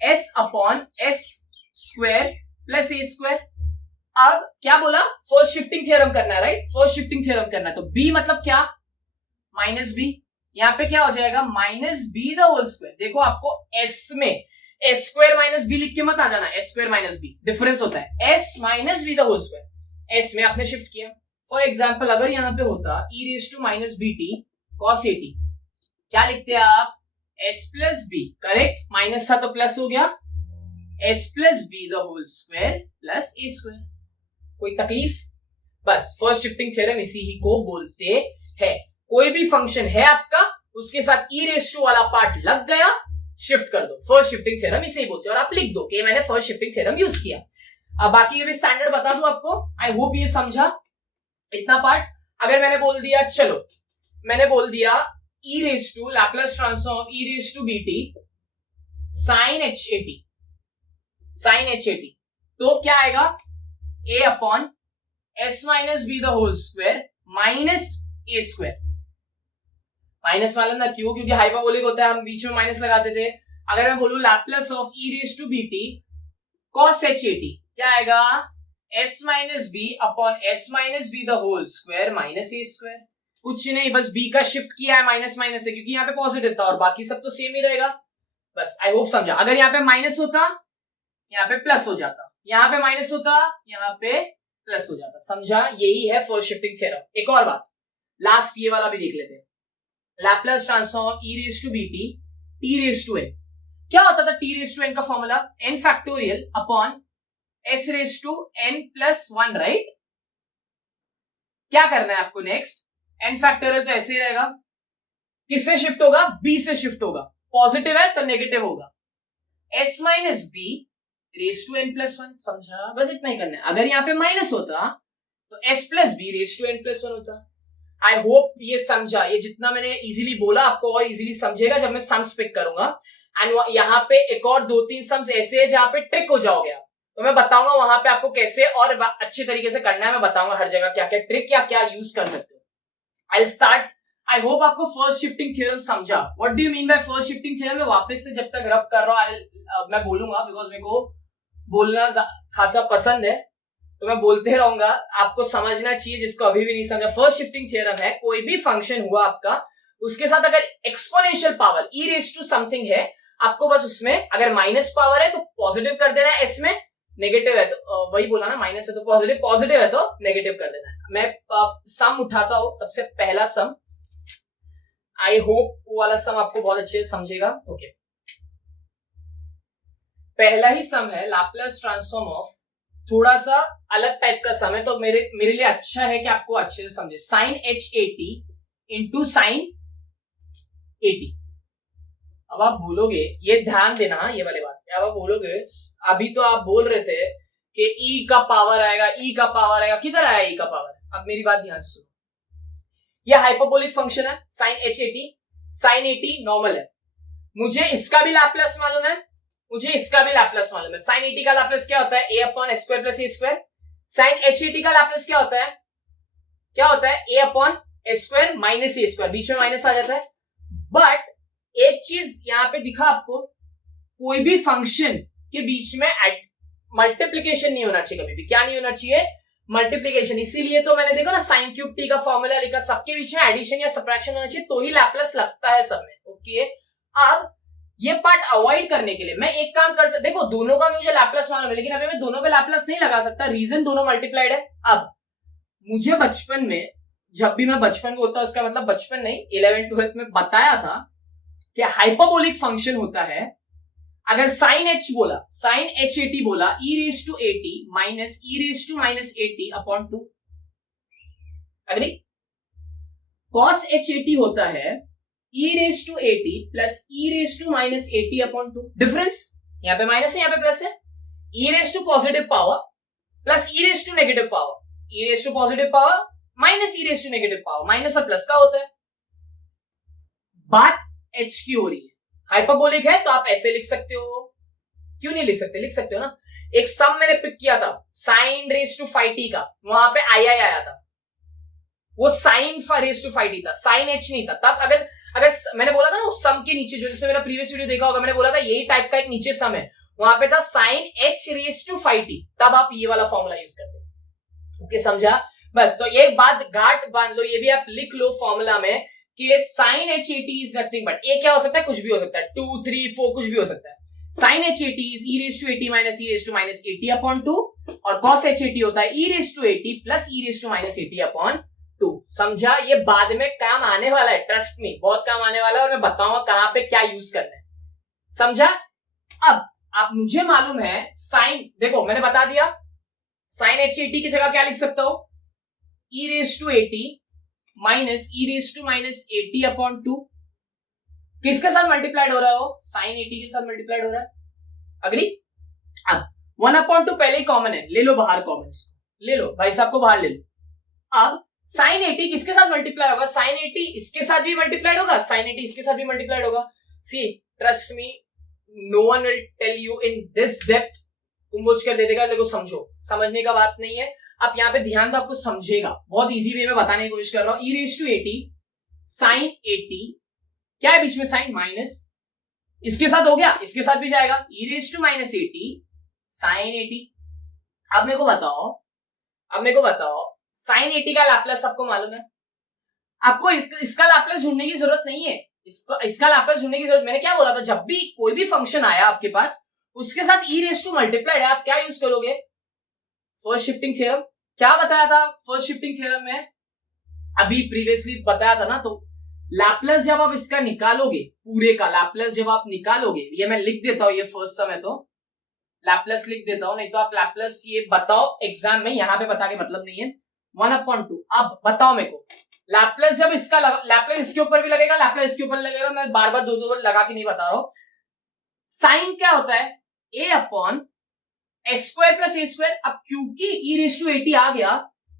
S upon s square plus a square. अब क्या बोला? फर्स्ट शिफ्टिंग थ्योरम करना है, राइट? फर्स्ट शिफ्टिंग थ्योरम करना है, तो b मतलब क्या? Minus b. यहां पे क्या हो जाएगा? Minus B the whole square. देखो आपको s में एस स्क्वायर माइनस बी लिख के मत आ जाना, s square minus b difference होता है, s minus B the whole square. s में आपने शिफ्ट किया। फॉर एग्जाम्पल अगर यहां पे होता e raise to minus b t cos 80, क्या लिखते हैं आप? s plus b, correct? Minus था तो प्लस हो गया, s plus B the whole square plus a square. कोई तकलीफ? बस फर्स्ट शिफ्टिंग थ्योरम इसी ही को बोलते हैं। कोई भी फंक्शन है आपका, उसके साथ ई रेज टू वाला पार्ट लग गया, शिफ्ट कर दो। फर्स्ट शिफ्टिंग थ्योरम इसे ही बोलते हैं, और आप लिख दो कि मैंने फर्स्ट शिफ्टिंग थ्योरम यूज किया। अब बाकी ये भी स्टैंडर्ड बता दूं आपको, आई होप ये समझा इतना पार्ट। अगर मैंने बोल दिया, चलो मैंने बोल दिया e raise to Laplace transform e raise to b t sine h 80, sine h 80, तो क्या आएगा? a upon s minus B the whole square minus a square. Minus वाला ना क्यों? क्योंकि हाइपरबोलिक होता है, हम बीच में माइनस लगाते थे। अगर मैं बोलूं Laplace of e raise to b t cos h 80, क्या आएगा? S minus b upon s minus B the whole square minus a square. कुछ नहीं, बस b का शिफ्ट किया है माइनस माइनस से, क्योंकि यहाँ पे पॉजिटिव था और बाकी सब तो सेम ही रहेगा। बस आई होप समझा। अगर यहाँ पे माइनस होता, यहाँ पे प्लस हो जाता, यहाँ पे माइनस होता, यहाँ पे प्लस हो जाता। समझा? यही है फर्स्ट शिफ्टिंग थ्योरम। एक और बात, लास्ट ये वाला भी देख लेते हैं। Laplace transform e raise to b t t raise to n. क्या होता था टी रेज टू एन का formula? N factorial upon s raise to n plus 1, right? क्या करना है आपको नेक्स्ट? एन फैक्टोरियल तो ऐसे ही रहेगा, किससे शिफ्ट होगा? बी से शिफ्ट होगा। पॉजिटिव है तो नेगेटिव होगा। S minus b raise to n plus 1। समझा? बस इतना ही करना है। अगर यहाँ पे माइनस होता तो s plus b raise to n plus 1 होता। आई होप ये समझा। ये जितना मैंने इजीली बोला आपको और इजीली समझेगा जब मैं सम्स पिक करूंगा। एंड यहाँ पे एक और 2-3 सम्स ऐसे है जहां पे ट्रिक हो जाओगे आप, तो मैं बताऊंगा वहां पे आपको कैसे और अच्छे तरीके से करना है। मैं बताऊंगा हर जगह क्या क्या ट्रिक या क्या यूज कर सकते हो। I start. आई होप आपको फर्स्ट शिफ्टिंग थ्योरम समझा। What do you mean by first shifting theorem? मैं वापस से जब तक रब कर रहा हूं मैं बोलूंगा, बिकॉज मेरे को बोलना खासा पसंद है, तो मैं बोलते रहूंगा। आपको समझना चाहिए जिसको अभी भी नहीं समझा। फर्स्ट शिफ्टिंग थ्योरम है, कोई भी फंक्शन हुआ आपका, उसके साथ अगर exponential power e raise to something है, आपको बस उसमें अगर माइनस पावर है तो पॉजिटिव कर देना है, एस में नेगेटिव है तो वही बोला ना, माइनस है तो पॉजिटिव, पॉजिटिव है तो नेगेटिव कर देना है। मैं सम उठाता हूं, सबसे पहला सम। आई होप वो वाला सम आपको बहुत अच्छे से समझेगा। ओके, पहला ही सम है लैप्लस ट्रांसफॉर्म ऑफ, थोड़ा सा अलग टाइप का सम है, तो मेरे लिए अच्छा है कि आपको अच्छे से समझे। Sine h 80 into sine 80। अब आप बोलोगे, ये ध्यान देना ये वाली बात, अब आप बोलोगे, अभी तो आप बोल रहे थे कि ई का पावर आएगा, ई का पावर आएगा, किधर आया ई का पावर? अब मेरी बात ध्यान से सुनो, यह हाइपरबोलिक फंक्शन है sin h80, sin 80 नॉर्मल है, मुझे इसका भी लाप्लास मालूम है, मुझे इसका भी लाप्लास मालूम है। sin 80 का लाप्लास क्या होता है? a upon s square plus a square. sin h80 का लाप्लास क्या होता है? क्या होता है? a upon s square minus a square, बीच में माइनस आ जाता है। बट एक चीज यहां पे दिखा आपको, कोई भी फंक्शन के बीच में मल्टीप्लीकेशन नहीं होना चाहिए कभी भी। क्या नहीं होना चाहिए? मल्टीप्लीकेशन। इसीलिए तो मैंने देखो ना sin क्यूब t का फॉर्मूला लिखा, सबके बीच में एडिशन या सब्ट्रैक्शन होना चाहिए तो ही लाप्लास लगता है सब में। ओके, अब ये पार्ट अवॉइड करने के लिए मैं एक काम कर सकता, देखो दोनों का मुझे लाप्लास मालूम है, लेकिन अभी मैं दोनों पे लाप्लास नहीं लगा सकता, रीजन दोनों मल्टीप्लाइड है। अब मुझे बचपन में, जब भी मैं बचपन में होता, उसका मतलब बचपन नहीं, 11th 12th में बताया था कि हाइपरबोलिक फंक्शन होता है, अगर sin h बोला, sin h80 बोला, e raise to 80 minus e raise to minus 80 upon 2। Agree? cos h80 होता है e raise to 80 plus e raise to minus 80 upon 2। Difference यहां पे माइनस है, यहां पे प्लस है। e raise to positive power plus e raise to negative power, e raise to positive power minus e raise to negative power, minus और plus का होता है। बात h की हो रही है, हाइपरबोलिक है तो आप ऐसे लिख सकते हो, क्यों नहीं लिख सकते? लिख सकते हो ना। एक सम मैंने पिक किया था sin रेज टू 5t का, वहां पे आई आया था, वो sin रेज टू 5t था, sin h नहीं था। तब अगर मैंने बोला था ना उस सम के नीचे, जो जैसे मेरा प्रीवियस वीडियो देखा होगा, मैंने बोला था यही टाइप का एक नीचे सम है, वहां पे था sin h raise to 5t, तब आप ये वाला फॉर्मूला यूज करते। ओके, समझा? बस, तो एक बात गांठ बांध लो, ये भी आप लिख लो फॉर्मूला में कि sin h80 is nothing but, a क्या हो सकता है? कुछ भी हो सकता है, 2 3 4 कुछ भी हो सकता है। sin h80 is e raise to 80 minus e raise to minus 80 upon 2, और cos h80 होता है e raise to 80 plus e raise to minus 80 upon 2। समझा? ये बाद में काम आने वाला है, ट्रस्ट मी, बहुत काम आने वाला है, और मैं बताऊंगा कहां पे क्या यूज करना है। समझा? अब आप, मुझे मालूम है sin, देखो मैंने बता दिया, sin h80 की जगह क्या लिख सकता हो? e raise to 80 minus e raise to minus 80 upon 2। किसके साथ मल्टीप्लाइड हो रहा हो? sin 80 के साथ मल्टीप्लाइड हो रहा है। अग्री? अब 1 अपॉन 2 पहले ही कॉमन है, ले लो बाहर कॉमन, इसको ले लो, भाई साहब को बाहर ले लो। अब sin 80 किसके साथ मल्टीप्लाई होगा? sin 80 इसके साथ भी मल्टीप्लाइड होगा, sin 80 इसके साथ भी मल्टीप्लाइड होगा। See, trust me, no one will tell you in this depth, तुम बुझ कर दे देगा, देखो समझो, समझने का बात नहीं है। आप यहाँ पे ध्यान दो, आपको समझेगा, बहुत इजी वे में बताने की कोशिश कर रहा हूं। e रेज टू 80 sin 80, क्या है बीच में? साइन माइनस, इसके साथ हो गया, इसके साथ भी जाएगा, e raise to minus 80 sin 80। अब मेरे को बताओ sin 80 का लाप्लास आपको मालूम है? आपको इसका लाप्लास ढूंढने की जरूरत नहीं है, इसका लाप्लास ढूंढने की जरूरत, मैंने क्या बोला था, जब भी कोई भी फंक्शन आया आपके पास, उसके साथ e रेज टू मल्टीप्लाइड है, आप क्या यूज करोगे? First shifting theorem. क्या बताया था फर्स्ट शिफ्टिंग थ्योरम में? अभी प्रीवियसली बताया था ना, तो लाप्लास जब आप इसका निकालोगे, पूरे का लाप्लास जब आप निकालोगे, ये मैं लिख देता हूं, ये फर्स्ट सम है तो लाप्लास लिख देता हूं, नहीं तो आप लाप्लास ये बताओ एग्जाम में, यहां पे बता के मतलब नहीं है। 1/2। अब बताओ मेरे को, लाप्लास जब इसका लाप्लास इसके ऊपर भी लगेगा, लाप्लास इसके ऊपर लगेगा, मैं बार बार दो बार लगा के नहीं बता रहा हूं। साइन क्या होता है? a upon s square plus a square. अब क्योंकि e रेज टू 80 आ गया,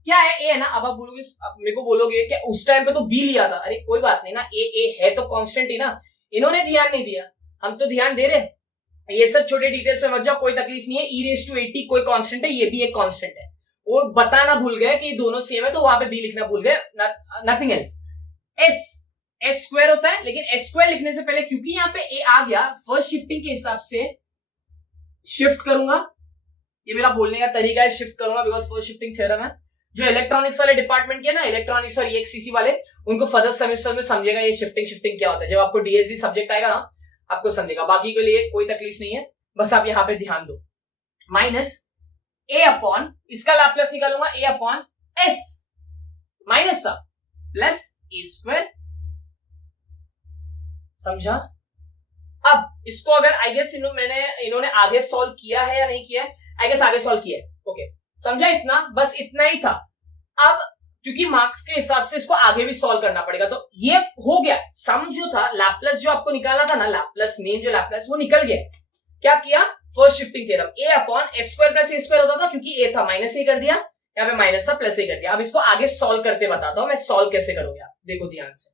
क्या है? ए है ना। अब आप बोलोगे, अब मेरे को बोलोगे कि उस टाइम पे तो बी लिया था, अरे कोई बात नहीं ना, ए है तो कांस्टेंट ही ना, इन्होंने ध्यान नहीं दिया, हम तो ध्यान दे रहे। ये सब छोटे डिटेल्स में मत जाओ, कोई तकलीफ नहीं है। e रेज टू 80 कोई कांस्टेंट है, ये भी एक कांस्टेंट है, वो बताना भूल गए कि ये दोनों सेम है, तो वहां पे बी लिखना भूल गए, नथिंग एल्स। एस स्क्वायर होता है, लेकिन एस स्क्वायर लिखने से पहले क्योंकि यहाँ पे ए आ गया, फर्स्ट शिफ्टिंग के हिसाब से शिफ्ट करूंगा, ये मेरा बोलने का तरीका है, शिफ्ट करूंगा, बिकॉज फर्स्ट शिफ्टिंग थ्योरम है। जो इलेक्ट्रॉनिक्स वाले डिपार्टमेंट के ना, इलेक्ट्रॉनिक्स और ईएक्सीसी वाले, उनको फर्दर सेमेस्टर में समझेगा ये शिफ्टिंग क्या होता है। जब आपको डीएसडी सब्जेक्ट आएगा ना, आपको समझेगा, बाकी के लिए कोई तकलीफ नहीं है, बस आप यहाँ पे ध्यान दो। माइनस ए अपॉन, इसका लाप्लास निकालूंगा, ए अपॉन एस माइनस का प्लस ए स्क्वायर। समझा? अब इसको अगर आई गेस इन्होंने आगे सॉल्व किया है या नहीं किया है, आई गेस आगे सॉल्व किया है। ओके, समझा? इतना, बस इतना ही था। अब क्योंकि मार्क्स के हिसाब से इसको आगे भी सॉल्व करना पड़ेगा, तो ये हो गया सम जो था, लाप्लास जो आपको निकालना था ना, लाप्लास मेन जो लाप्लास, वो निकल गया। क्या किया? First shifting theorem, A upon s square plus a square होता था, क्योंकि ए था माइनस ए कर दिया, यहाँ पे माइनस था प्लस ए कर दिया। अब इसको आगे सॉल्व करते बताता हूं मैं, सॉल्व कैसे करोगे आप, देखो ध्यान से।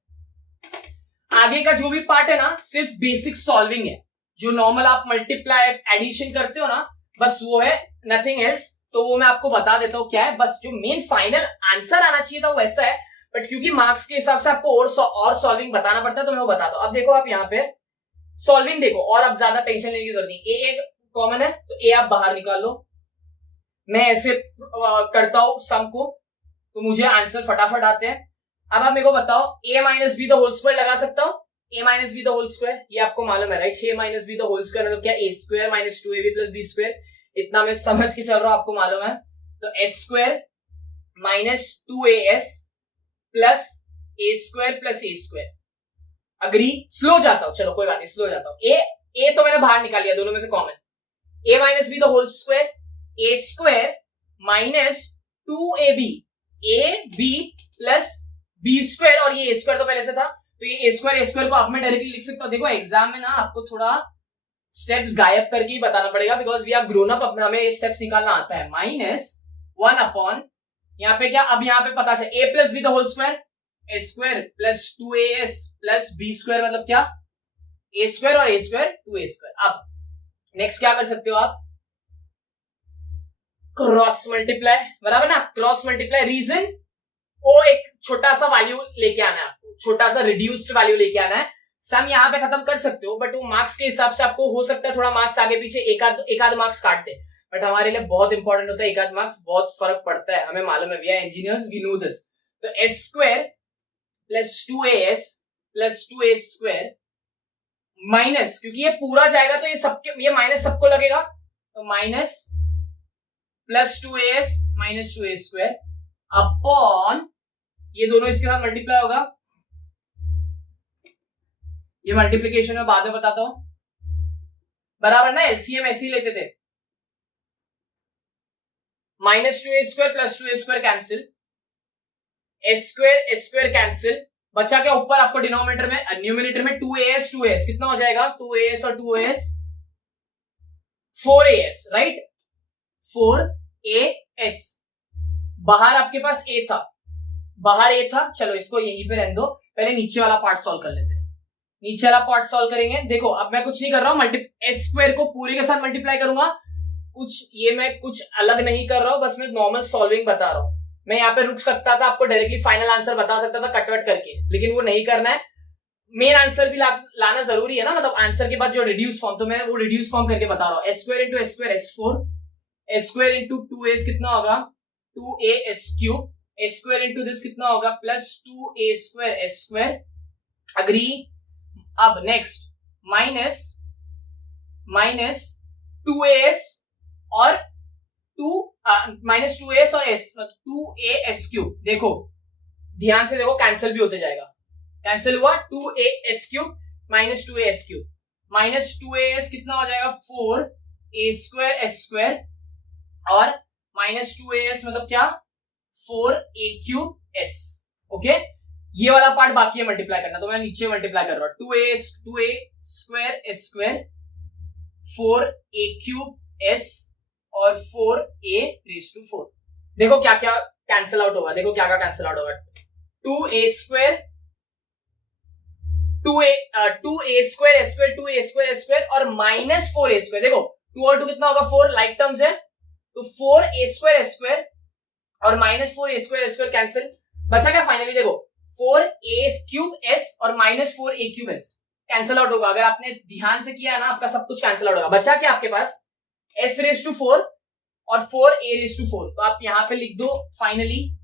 आगे का जो भी पार्ट है ना सिर्फ बेसिक सॉल्विंग है, जो नॉर्मल आप मल्टीप्लाई एडिशन करते हो ना, बस वो है, नथिंग एल्स। तो वो मैं आपको बता देता हूँ क्या है, बस जो मेन फाइनल आंसर आना चाहिए था वो वैसा है, बट क्योंकि मार्क्स के हिसाब से आपको और सॉल्विंग बताना पड़ता है तो मैं वो बताता हूँ। अब देखो आप यहाँ पे सॉल्विंग देखो, और अब ज्यादा टेंशन लेने की जरूरत नहीं, ए एक कॉमन है तो ए आप बाहर निकाल लो, मैं ऐसे करता हूं सम को, तो मुझे आंसर फटाफट आते हैं। अब आप मेरे को बताओ, a minus B the whole square लगा सकता हूं, a minus B the whole square, ये आपको मालूम है right, a minus B the whole square मतलब क्या, a square minus 2ab plus b square, इतना मैं समझ के चल रहा हूं, आपको मालूम है। तो s square minus 2as plus a square plus a square, agree. Slow जाता हूं, चलो कोई बात नहीं, स्लो जाता हूं। a तो मैंने बाहर निकाल लिया, दोनों में से common, a minus B the whole square, a square minus 2ab, a b plus b square, और ये a स्क्वायर तो पहले से था, तो ये a स्क्वायर को आप में डायरेक्टली लिख सकता हूं। देखो एग्जाम में ना आपको थोड़ा स्टेप्स गायब करके ही बताना पड़ेगा, because we are grown up, हमें ये स्टेप्स निकालना आता है। माइनस 1 अपॉन, यहाँ पे क्या, अब यहाँ पे पता चले a plus B the whole square, a square plus 2as प्लस b स्क्वायर मतलब क्या, a स्क्वायर और a स्क्वायर 2a स्क्वायर। अब नेक्स्ट क्या कर सकते हो आप, क्रॉस मल्टीप्लाई, बराबर ना, क्रॉस मल्टीप्लाई। रीजन, वो एक छोटा सा वैल्यू लेके आना है आपको, छोटा सा रिड्यूस्ड वैल्यू लेके आना है। सम यहाँ पे खत्म कर सकते हो, बट वो मार्क्स के हिसाब से आपको हो सकता है थोड़ा मार्क्स आगे पीछे एक आध मार्क्स काट दे, बट हमारे लिए बहुत इंपॉर्टेंट होता है, एक आध मार्क्स बहुत फर्क पड़ता है, हमें मालूम है, we are engineers, we know this. तो s square plus 2as plus 2a square minus, क्योंकि ये पूरा जाएगा तो ये माइनस सबको लगेगा, तो minus plus 2as minus 2a square upon, ये दोनों इसके साथ मल्टीप्लाई होगा, ये मल्टीप्लीकेशन में बाद में बताता हूं, बराबर ना, एलसीएम ऐसे ही लेते थे। Minus 2a square plus 2a square cancel, S square cancel, बचा क्या ऊपर आपको डिनोमिनेटर में, न्यूमिनेटर में 2as कितना हो जाएगा, 2as और 2as 4as, राइट, 4as। बाहर आपके पास a था, बाहर a था, चलो इसको यहीं पे रहने दो, पहले नीचे वाला पार्ट सॉल्व कर लेते हैं। नीचे वाला पार्ट सॉल्व करेंगे, देखो अब मैं कुछ नहीं कर रहा हूं, एस स्क्वायर को पूरे के साथ मल्टीप्लाई करूंगा, मैं कुछ अलग नहीं कर रहा हूं, बस मैं नॉर्मल सॉल्विंग बता रहा हूं। मैं यहाँ पे रुक सकता था, आपको डायरेक्टली फाइनल आंसर बता सकता था कटवट करके, लेकिन वो नहीं करना है, मेन आंसर भी लाना जरूरी है ना, मतलब आंसर के बाद जो रिड्यूस फॉर्म, तो मैं वो रिड्यूस फॉर्म करके बता रहा हूँ। S square into S square S4, S square into 2as कितना होगा 2as cube, S square into this कितना होगा plus 2a square s square, agree. अब नेक्स्ट माइनस 2as और माइनस 2as और s, 2as क्यूब, देखो ध्यान से देखो, कैंसिल भी होते जाएगा, कैंसिल हुआ, 2as cube minus 2as cube, minus 2as कितना हो जाएगा 4a स्क्वायर s स्क्वायर, और माइनस 2as मतलब क्या 4a क्यूब s, ओके। ये वाला पार्ट बाकी है मल्टीप्लाई करना, तो मैं नीचे मल्टीप्लाई कर रहा हूं, 2a square s square 4a cube s और 4a रेज टू 4। देखो क्या क्या कैंसिल आउट होगा, देखो क्या क्या कैंसिल आउट होगा, 2a square 2a square s square 2a square s square और माइनस 4a स्क्वायर, देखो 2 और 2 कितना होगा 4, लाइक टर्म्स है, तो 4a स्क्वायर s स्क्वायर और minus 4a square s square cancel, बचा क्या फाइनली, देखो 4a क्यूब s और minus 4a cube s cancel out होगा। अगर आपने ध्यान से किया ना, आपका सब कुछ कैंसिल आउट होगा। बचा क्या आपके पास s रेज टू 4 और 4a रेज टू 4, तो आप यहां पे लिख दो finally,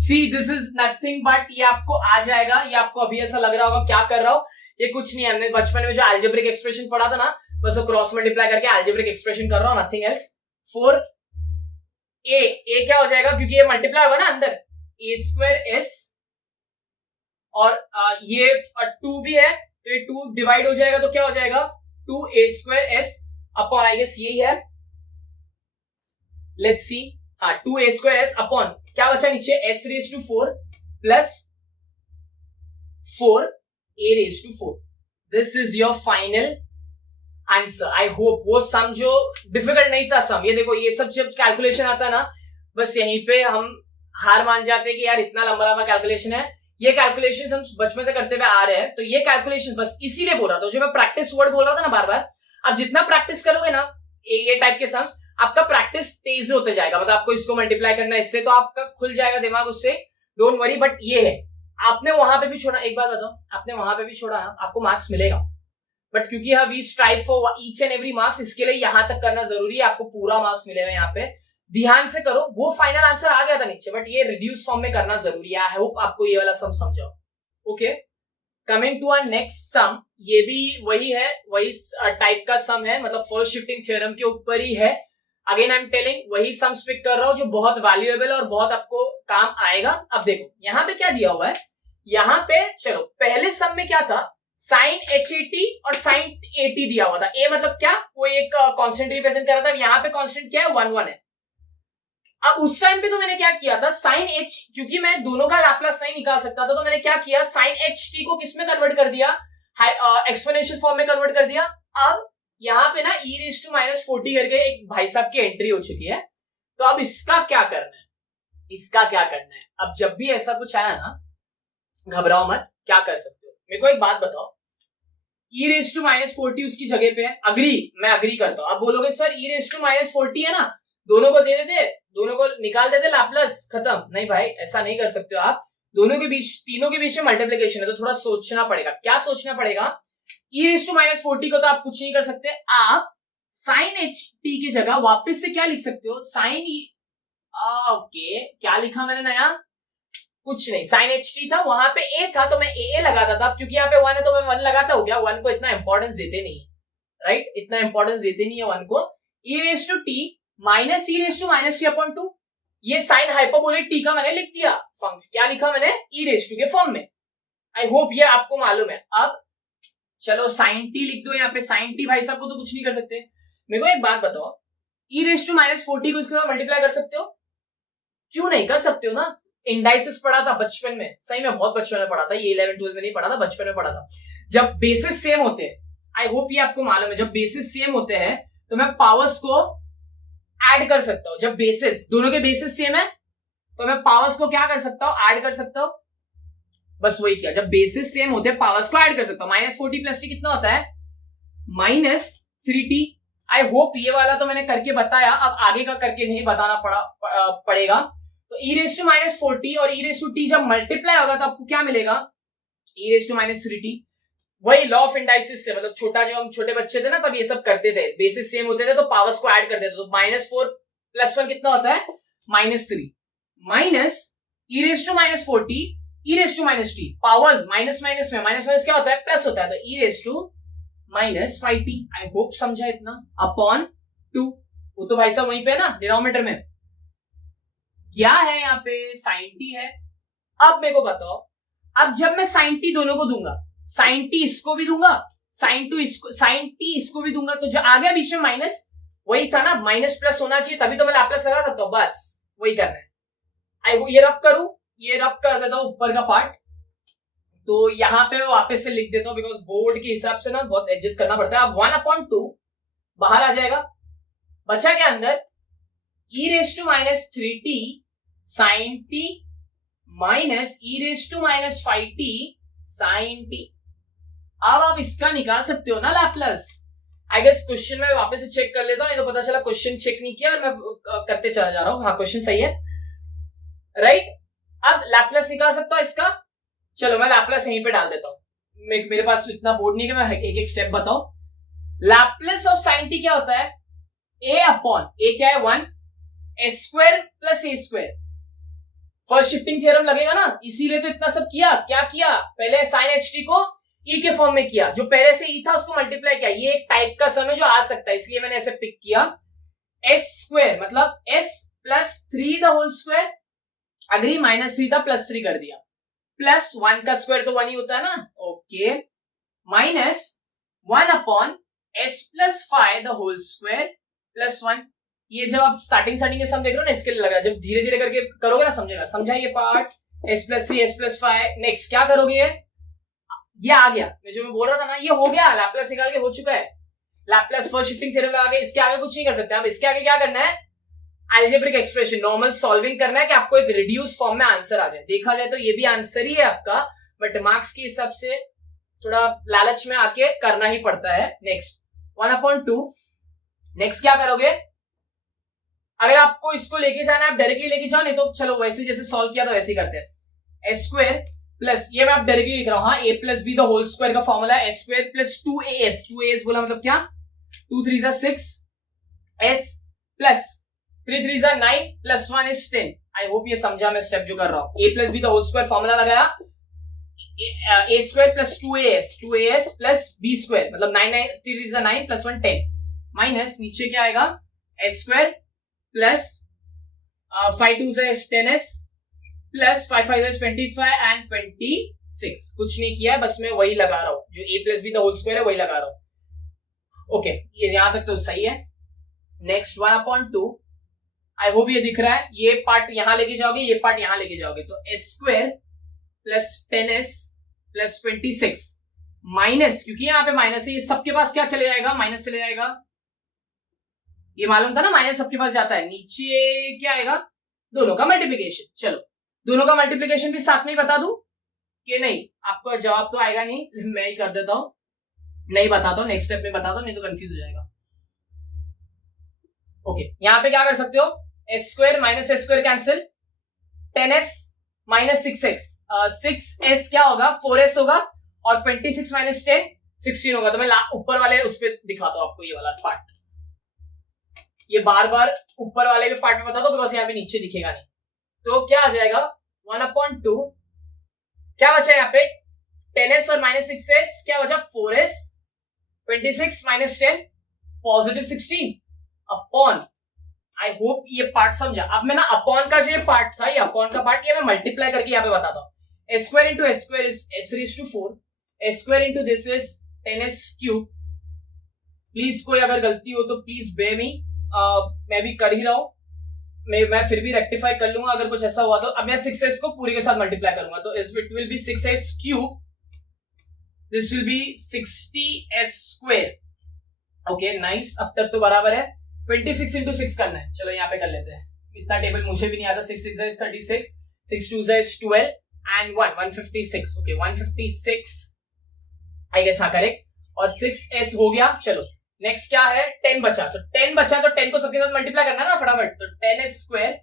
see this is nothing but, ये आपको आ जाएगा, ये आपको अभी ऐसा लग रहा होगा क्या कर रहा हूं, ये कुछ नहीं है, हमने बचपन में जो अलजेब्रिक एक्सप्रेशन पढ़ा था ना, बस वो क्रॉस मल्टीप्लाई करके अलजेब्रिक एक्सप्रेशन कर रहा हूं, नथिंग एल्स। 4a क्या हो जाएगा, क्योंकि ये मल्टीप्लाई होगा ना अंदर, a स्क्वायर s और ये 2 भी है, तो ये 2 डिवाइड हो जाएगा, तो क्या हो जाएगा 2a स्क्वायर s अपॉन, आई गेस यही है, लेट्स सी, हाँ 2a स्क्वायर s अपॉन क्या बचा नीचे s raise to 4 plus 4a raise to 4, this is your final answer. I hope वो सम जो डिफिकल्ट नहीं था सम, ये देखो ये सब जब कैलकुलेशन आता है ना, बस यहीं पे हम हार मान जाते हैं कि यार इतना लंबा लंबा कैलकुलेशन है। ये कैलकुलेशन हम बचपन से करते हुए आ रहे हैं, तो ये कैलकुलेशन बस इसीलिए बोल रहा था, जो मैं प्रैक्टिस वर्ड बोल रहा था ना बार बार, अब जितना प्रैक्टिस करोगे ना ये टाइप के सम्स, आपका प्रैक्टिस तेज होते जाएगा। मतलब आपको इसको मल्टीप्लाई करना है इससे, तो आपका खुल जाएगा दिमाग उससे, डोंट वरी। बट ये है, आपने वहां पे भी छोड़ा, एक बात बताओ, आपने वहां पे भी छोड़ा आपको मार्क्स मिलेगा, बट क्योंकि we strive for each and every marks, इसके लिए यहां तक करना जरूरी है, आपको पूरा मार्क्स मिलेगा यहाँ पे। ध्यान से करो, वो फाइनल आंसर आ गया था नीचे, बट ये रिड्यूस फॉर्म में करना जरूरी है। आई होप आपको ये वाला सम समझाओ। Okay, coming to our next sum, ये भी वही है, वही टाइप का सम है, मतलब फर्स्ट शिफ्टिंग थ्योरम के ऊपर ही है। अगेन आई एम टेलिंग, वही सम पिक कर रहा हूं जो बहुत वैल्यूएबल और बहुत आपको काम आएगा। अब देखो यहाँ पे क्या दिया हुआ है, यहाँ पे चलो पहले सम में क्या था, साइन HAT और साइन AT दिया हुआ था। ए मतलब क्या, कोई एक कांस्टेंट रिप्रेजेंट कर रहा था, यहाँ पे कांस्टेंट क्या है, 1 है। अब उस टाइम पे तो मैंने क्या किया था, साइन H, क्योंकि मैं दोनों का लैप्लास नहीं निकाल सकता था, तो मैंने क्या किया, साइन HT को किस में कन्वर्ट कर दिया, एक्सपोनेंशियल फॉर्म में कन्वर्ट कर दिया। अब यहाँ पे ना e⁻⁻40 करके एक भाई साहब की एंट्री हो चुकी है, तो अब इसका क्या करना है, इसका क्या करना है। अब जब भी ऐसा कुछ आया ना, घबराओ मत, क्या कर सकते हो, मेरे को एक बात बताओ, e⁻40 उसकी जगह पे है, अग्री, मैं अग्री करता हूं। अब बोलोगे सर e⁻40 है ना, दोनों को दे देते, दोनों को निकाल देते, लाप्लास खत्म। नहीं भाई, ऐसा नहीं कर सकते हो आप, दोनों के बीच, तीनों के बीच में मल्टीप्लिकेशन है, तो थोड़ा सोचना पड़ेगा। क्या सोचना पड़ेगा, e⁻40 को तो आप कुछ नहीं कर सकते, आप साइन HT की जगह वापस से क्या लिख सकते हो, साइन ओके, क्या लिखा मैंने नया, कुछ नहीं, साइन HT था, वहां पे a था तो मैं a लगाता था, क्योंकि यहाँ पे 1 है तो मैं 1 लगाता हूँ। क्या 1 को इतना इंपॉर्टेंस देते नहीं, राइट, इतना इंपॉर्टेंस देते नहीं है 1 को। e⁻t माइनस e⁻t/2, ये साइन हाइपरबोलिक t का मैंने लिख दिया, क्या लिखा मैंने, e⁻t के फॉर्म में। आई होप ये आपको मालूम है। अब चलो साइन t लिख दो यहाँ पे, साइन t भाई साहब को तो कुछ नहीं कर सकते। मेरे को एक बात बताओ, e⁻40 को इसके साथ मल्टीप्लाई कर सकते हो, क्यों नहीं कर सकते हो ना। इंडाइसिस पढ़ा था बचपन में, सही में बहुत बचपन में पढ़ा था, ये 11th-12th में नहीं पढ़ा था, बचपन में पढ़ा था। जब बेसिस सेम होते हैं, आई होप ये आपको मालूम है, जब बेसिस सेम होते हैं तो मैं पावर्स को ऐड कर सकता हूं। जब बेसिस, दोनों के बेसिस सेम है तो मैं पावर्स को क्या कर सकता हूं, ऐड कर सकता हूं। बस वही किया, जब बेसिस सेम होते हैं पावर्स को ऐड कर सकता हूं। -40 + t कितना होता है, -3t। आई होप ये वाला तो मैंने करके बताया, अब आगे का करके नहीं बताना पड़ेगा। तो e⁻40 और e⁻t जब मल्टीप्लाई होगा तो आपको क्या मिलेगा, e⁻3t। वही लॉ ऑफ इंडाइसिस से, मतलब छोटा, जो हम छोटे बच्चे थे ना तब ये सब करते थे, बेसिस सेम होते थे तो पावर्स को ऐड करते थे, तो -4 + 1 कितना होता है, -3, minus e⁻40 e⁻t, powers minus minus में, माइनस माइनस क्या होता है, प्लस होता है, तो e⁻5t। आई होप समझा इतना, अपॉन 2, वो तो भाई साहब वहीं पे है ना डिनोमिनेटर में, क्या है यहाँ पे, sin t है। अब मेरे को बताओ, अब जब मैं sin t दोनों को दूंगा, sin t इसको भी दूंगा, sin t इसको भी दूंगा, तो जो आ गया बीच में माइनस, वही था ना, माइनस प्लस होना चाहिए, तभी तो मैं लाप्लास लगा सकता हूं, बस वही करना है। आई ये रब करूं, ये रब कर देता हूं ऊपर का पार्ट, तो यहाँ पे वापस से लिख देता हूं, बिकॉज बोर्ड के हिसाब से ना बहुत एडजस्ट करना पड़ता है। अब 1/2 बाहर आ जाएगा, बचा क्या अंदर, e⁻3t sin t minus e⁻5t sin t। अब आप इसका निकाल सकते हो ना लाप्लास। आई गेस क्वेश्चन में वापस से चेक कर लेता हूं, तो पता चला क्वेश्चन चेक नहीं किया और मैं करते चला जा रहा हूं। हाँ क्वेश्चन सही है, राइट। अब लाप्लास निकाल सकता हूं इसका, चलो मैं लाप्लास यहीं पे डाल देता हूं, मेरे पास इतना बोर्ड नहीं कि मैं एक एक स्टेप बताऊं। लाप्लास ऑफ sin t क्या होता है, a क्या है 1, a² + a²। First shifting theorem लगेगा ना, इसीलिए तो इतना सब किया। क्या किया, पहले sin HT को e के फॉर्म में किया, जो पहले से e था उसको मल्टीप्लाई किया। ये एक टाइप का सम है जो आ सकता है, इसलिए मैंने ऐसे पिक किया। s² मतलब s + 3 the whole square, agree, -3 था +3 कर दिया, प्लस 1 का स्क्वायर तो 1 ही होता है ना, okay, minus 1/s + 5 the whole square +1। ये जब आप स्टार्टिंग के सम देख रहे हो ना, इसके लिए लग रहा है, जब धीरे धीरे करके करोगे ना समझेगा, समझा ये पार्ट, s + 3 s + 5। नेक्स्ट क्या करोगे, ये आ गया, मैं बोल रहा था ना, ये हो गया, लाप्लास निकाल के हो चुका है। लैपलेस फर्स्ट शिफ्टिंग थ्योरम लगा के इसके आगे कुछ नहीं कर सकते। अब इसके आगे क्या करना है, अलजेब्रिक एक्सप्रेशन नॉर्मल सॉल्विंग करना है कि आपको एक रिड्यूस फॉर्म में आंसर आ जाए। देखा जाए तो ये भी आंसर ही है आपका, बट मार्क्स के हिसाब से थोड़ा लालच में आके करना ही पड़ता है। नेक्स्ट 1/2। नेक्स्ट क्या करोगे, अगर आपको इसको लेके जाना है आप डायरेक्टली लेके जाओ, नहीं तो चलो वैसे जैसे सॉल्व किया तो वैसे ही करते हैं। एस स्क्वायर प्लस, ये मैं आप डायरेक्टली लिख रहा हूं, हाँ, a plus B the whole square का फॉर्मूला है s square plus 2as। 2as बोला मतलब क्या, 2 3 6 s plus 3 3 9 plus 1 is 10। I hope ये समझा मैं स्टेप जो कर रहा हूं। A plus B the whole square formula लगाया, a square plus 2as plus b square मतलब 9 3 3 9 प्लस 1 10 माइनस नीचे क्या आएगा, S square plus 5 2 is 10s plus 5 5 is 25 and 26। कुछ नहीं किया है, बस मैं वही लगा रहा हूं जो a plus B the whole square है वही लगा रहा हूं। ओके, ये यहां तक तो सही है। नेक्स्ट 1/2। आई होप ये दिख रहा है, ये पार्ट यहां लेके जाओगे, ये पार्ट यहां लेके जाओगे तो s square plus 10s plus 26 minus, क्योंकि यहां पे माइनस है, ये सबके पास क्या चले जाएगा, माइनस चले जाएगा। ये मालूम था ना माइनस सबके पास जाता है। नीचे क्या आएगा, दोनों का मल्टीप्लीकेशन। चलो दोनों का मल्टीप्लीकेशन भी साथ में ही बता दूं कि नहीं, आपका जवाब तो आएगा नहीं, मैं ही कर देता हूं, नहीं बताता हूं, नेक्स्ट स्टेप में बताता हूं, नहीं तो कंफ्यूज हो जाएगा। ओके, यहां पे क्या कर सकते हो, S square minus S square cancel, 10s minus 6x, 6s क्या होगा 4s होगा, और 26 माइनस 10 16 होगा। तो मैं ऊपर वाले उस पर दिखाता हूं आपको ये वाला पार्ट, ये बार बार ऊपर वाले भी पार्ट में बता दो बिकॉज यहाँ पे नीचे दिखेगा नहीं। तो क्या आ जाएगा 1/2, क्या बचा यहाँ पे 10s और माइनस 6s, क्या बचा 4s, 26 माइनस 10 पॉजिटिव 16 अपॉन, आई होप ये पार्ट समझा। अब मैं ना अपॉन का जो ये पार्ट था, ये अपॉन का पार्ट, ये मैं मल्टीप्लाई करके यहाँ पे बताता हूँ। S square into S square is s raised to 4, S square into this is 10s cube. Please कोई अगर गलती हो तो प्लीज बे मी, मैं भी कर ही रहा हूं, मैं फिर भी रेक्टिफाई कर लूंगा अगर कुछ ऐसा हुआ तो। अब मैं 6s को पूरी के साथ मल्टीप्लाई करूंगा तो it will be 6s cube, this will be 60s square. Okay nice, अब तक तो बराबर है। 26 इंटू 6 करना है, चलो यहाँ पे कर लेते हैं, इतना टेबल मुझे भी नहीं आता। 6 6 is 36, 6 2 is 12 and 156। Okay 156 I guess, हाँ करेक्ट, और 6s हो गया। चलो नेक्स्ट क्या है, 10 बचा, तो 10 बचा तो 10 को सबके साथ मल्टीप्लाई करना ना फटाफट। तो 10s स्क्वायर,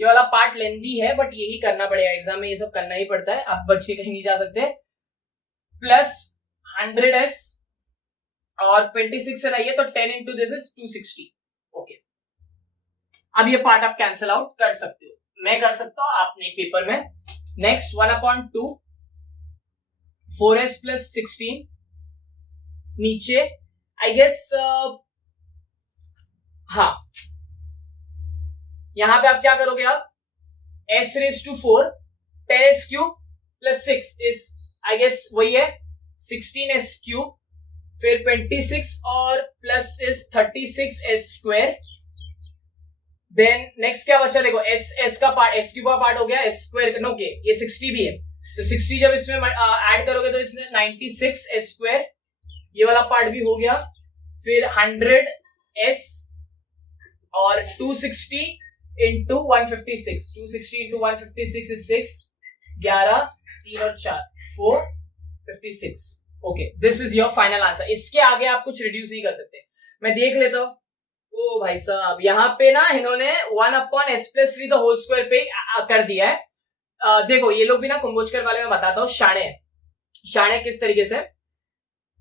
ये वाला पार्ट लेंदी है बट यही करना पड़ेगा, एग्जाम में ये सब करना ही पड़ता है, आप बच्चे कहीं नहीं जा सकते, प्लस 100s और 26 से रही है तो 10 इंटू दिस इज 260। ओके, अब ये पार्ट आप कैंसिल आउट कर सकते हो, मैं कर सकता हूं, आप नहीं पेपर में। नेक्स्ट 1/2, 4s प्लस 16 नीचे, आई गेस हाँ, यहां पे आप क्या करोगे, आप s raised to 4 10s cube plus 6 is I guess वही है 16s क्यूब, फिर 26 और plus is 36s square. Then next क्या बचा, देखो s का पार्ट, s क्यूब का पार्ट हो गया, s स्क्वायर नो के, ये 60 भी है तो 60 जब इसमें ऐड करोगे तो इसमें 96s स्क्वायर, ये वाला पार्ट भी हो गया। फिर 100s और 260 इंटू 156, 260 इंटू 156 इज 6, 11 3 और 4 4 56। Okay, this is your final answer. इसके आगे आप कुछ रिड्यूस नहीं कर सकते। मैं देख लेता हूं, ओ भाई साहब यहाँ पे ना इन्होंने 1/s plus 3 the whole square पे कर दिया है। देखो ये लोग भी ना कुंभोजकर वाले में बताता हूँ, शाणे किस तरीके से,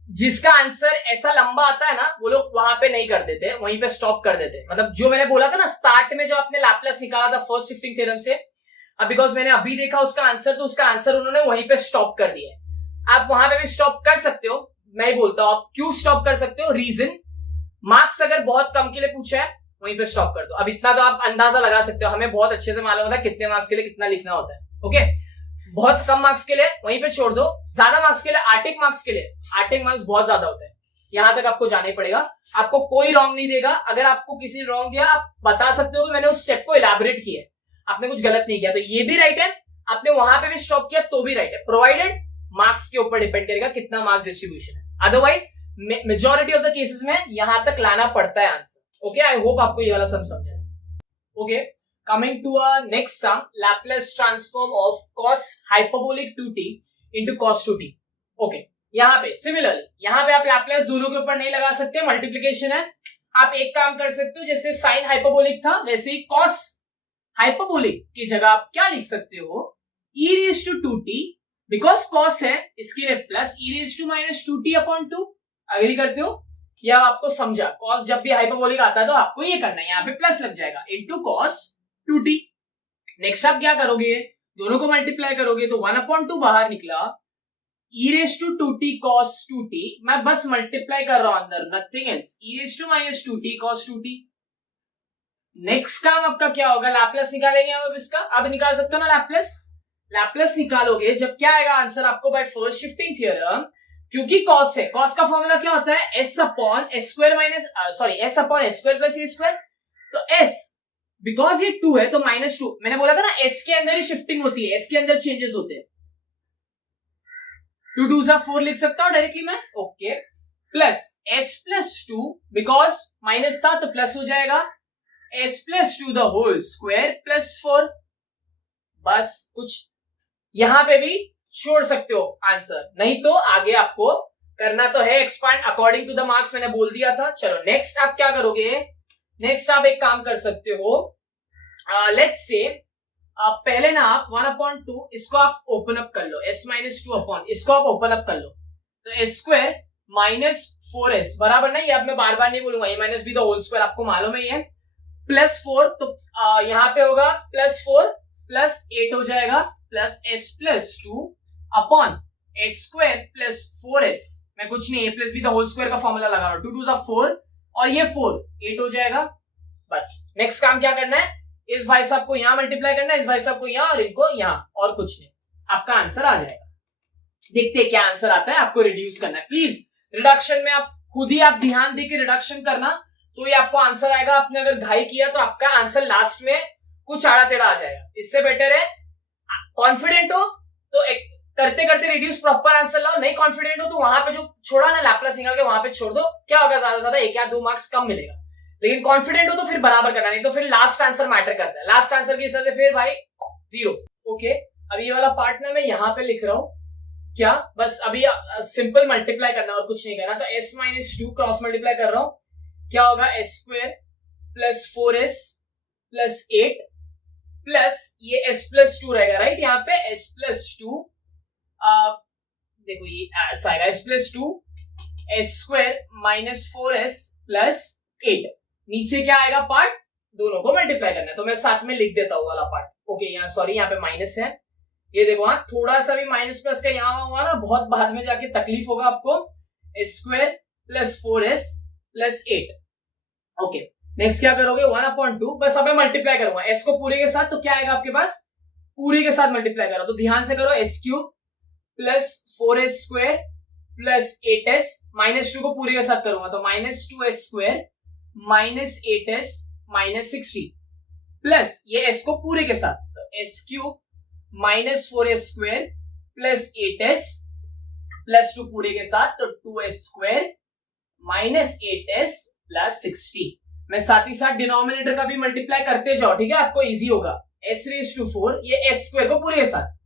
जिसका आंसर ऐसा लंबा आता है ना वो लोग वहां पे नहीं कर देते, वहीं पे स्टॉप कर देते। मतलब जो मैंने बोला था ना स्टार्ट में, जो आपने लैपलेस निकाला था फर्स्ट शिफ्टिंग थ्योरम से, अब बिकॉज मैंने अभी देखा उसका आंसर, तो उसका आंसर उन्होंने वहीं पे स्टॉप कर दिया है। आप वहां पे भी स्टॉप कर सकते हो, मैं ही बोलता हूं आप क्यों स्टॉप कर सकते हो, रीजन मार्क्स अगर बहुत कम के लिए पूछा है वहीं पे स्टॉप कर दो। अब इतना तो आप अंदाजा लगा सकते हो, हमें बहुत अच्छे से मालूम होता है कितने मार्क्स के लिए कितना लिखना होता है। ओके, बहुत कम मार्क्स के लिए वहीं पे छोड़ दो, ज्यादा मार्क्स के लिए आर्टिक मार्क्स बहुत ज्यादा होते हैं, यहां तक आपको जाना ही पड़ेगा। आपको कोई रॉन्ग नहीं देगा, अगर आपको किसी ने रॉन्ग दिया आप बता सकते हो कि मैंने उस स्टेप को इलैबोरेट किया है, आपने कुछ गलत नहीं किया, तो ये भी राइट है। आपने वहां पे भी स्टॉप किया तो भी राइट है, प्रोवाइडेड मार्क्स के ऊपर डिपेंड करेगा कितना मार्क्स डिस्ट्रीब्यूशन है। Otherwise majority of the cases में यहां तक लाना पड़ता है आंसर। ओके, आई होप आपको ये वाला सम समझा है। Okay, coming to a next sum, Laplace transform of cos hyperbolic 2t into cos 2t। Okay, यहाँ पे सिमिलरली यहाँ पे आप लैपलेस दोनों के ऊपर नहीं लगा सकते, मल्टीप्लीकेशन है। आप एक काम कर सकते हो, जैसे साइन हाइपरबोलिक था वैसे ही cos हाइपरबोलिक की जगह आप क्या लिख सकते हो, e raised to 2t, because cos है इसके लिए plus e raised to minus 2t upon 2। Agree करते हो? या आपको समझा, cos जब भी हाइपरबोलिक आता है तो आपको ये करना है, यहाँ पे प्लस लग जाएगा इनटू cos 2t। नेक्स्ट आप क्या करोगे, दोनों को मल्टीप्लाई करोगे तो 1/2 बाहर निकला, e raised to 2t cos 2t, मैं बस मल्टीप्लाई कर रहा हूं अंदर, nothing else, e raised to minus 2t cos 2t। Next काम आपका क्या होगा, लैपलेस निकालेंगे हम अब इसका। अब निकाल सकते हो ना लैपलेस, लैपलेस निकालोगे जब क्या आएगा आंसर आपको बाय फर्स्ट शिफ्टिंग थ्योरम, क्योंकि cos है, cos का फॉर्मूला क्या होता है, s upon s square minus s upon s square plus a square. तो s बिकॉज ये 2 है तो -2, मैंने बोला था ना s के अंदर ही शिफ्टिंग होती है, s के अंदर चेंजेस होते हैं। 2 2 4 लिख सकता हूं डायरेक्टली मैं। Okay, plus s plus 2, because minus था तो प्लस हो जाएगा, s plus 2 the whole square plus 4। बस कुछ यहां पे भी छोड़ सकते हो आंसर, नहीं तो आगे आपको करना तो है expand according to the marks, मैंने बोल दिया था। चलो नेक्स्ट आप क्या करोगे, नेक्स्ट आप एक काम कर सकते हो, लेट्स से पहले ना आप 1/2 इसको आप ओपन अप कर लो, s-2 अपॉन इसको आप ओपन अप कर लो, तो s स्क्वायर माइनस 4s बराबर नहीं, अब मैं बार बार नहीं बोलूंगा, a minus B the whole square आपको मालूम है ये, प्लस 4, तो यहाँ पे होगा प्लस 4 प्लस 8 हो जाएगा, plus s plus 2 upon s square plus 4s, मैं कुछ नहीं a plus B the whole square का फॉर्मूला लगा रहा हूं, 2 2 4 और ये 4 8 हो जाएगा। बस नेक्स्ट काम क्या करना है, इस भाई साहब को यहां मल्टीप्लाई करना है, इस भाई साहब को यहां और इनको यहां, और कुछ नहीं, आपका आंसर आ जाएगा। देखते हैं क्या आंसर आता है, आपको रिड्यूस करना है। प्लीज रिडक्शन में आप खुद ही आप ध्यान देके रिडक्शन करना, तो ये आपको आंसर आएगा। आपने अगर घाई किया तो आपका आंसर लास्ट में कुछ आड़ा टेढ़ा आ जाएगा। इससे बेटर है कॉन्फिडेंट हो तो एक करते करते रिड्यूस प्रॉपर आंसर लाओ, नहीं कॉन्फिडेंट हो तो वहां पे जो छोड़ा ना लैपलेस निकाल के वहां पे छोड़ दो, क्या होगा ज्यादा से ज्यादा 1 या 2 मार्क्स कम मिलेगा। लेकिन कॉन्फिडेंट हो तो फिर बराबर करना, नहीं तो फिर लास्ट आंसर मैटर करता है, लास्ट आंसर के हिसाब से फिर भाई 0। ओके, अब ये वाला पार्ट ना मैं यहाँ पे लिख रहा हूँ, क्या बस अभी सिंपल मल्टीप्लाई करना और कुछ नहीं करना, तो s-2 क्रॉस मल्टीप्लाई कर रहा हूं, क्या होगा s square plus 4s plus 8 plus ये s प्लस 2 रहेगा, राइट, यहाँ पे s प्लस 2, देखो ये ऐसा आएगा, s plus 2 s square minus 4s plus 8, नीचे क्या आएगा पार्ट, दोनों को मल्टीप्लाई करना है, तो मैं साथ में लिख देता हूँ वाला पार्ट। ओके, यहाँ सॉरी यहाँ पे माइनस है, ये देखो हाँ थोड़ा सा भी माइनस प्लस का यहाँ हुआ ना, बहुत बाद में जाके तकलीफ होगा आपको, s square plus 4s plus 8। Okay, next क्या करोगे, 1/2, बस अब मैं मल्टीप्लाई करूंगा s को पूरे के साथ, तो क्या आएगा आपके पास, पूरे के साथ मल्टीप्लाई करो, तो ध्यान से करो, s cube plus 4s square plus 8s, -2 को पूरे के साथ करूंगा तो -2s square minus 8s minus 60 plus ये s को पूरे के साथ, तो s cube minus 4s square plus 8s plus 2 पूरे के साथ, तो 2s square minus 8s plus 60। मैं साथ ही साथ डिनोमिनेटर का भी मल्टीप्लाई करते जाओ, ठीक है, आपको इजी होगा। s रेज टू 4, ये s स्क्वायर को पूरे के साथ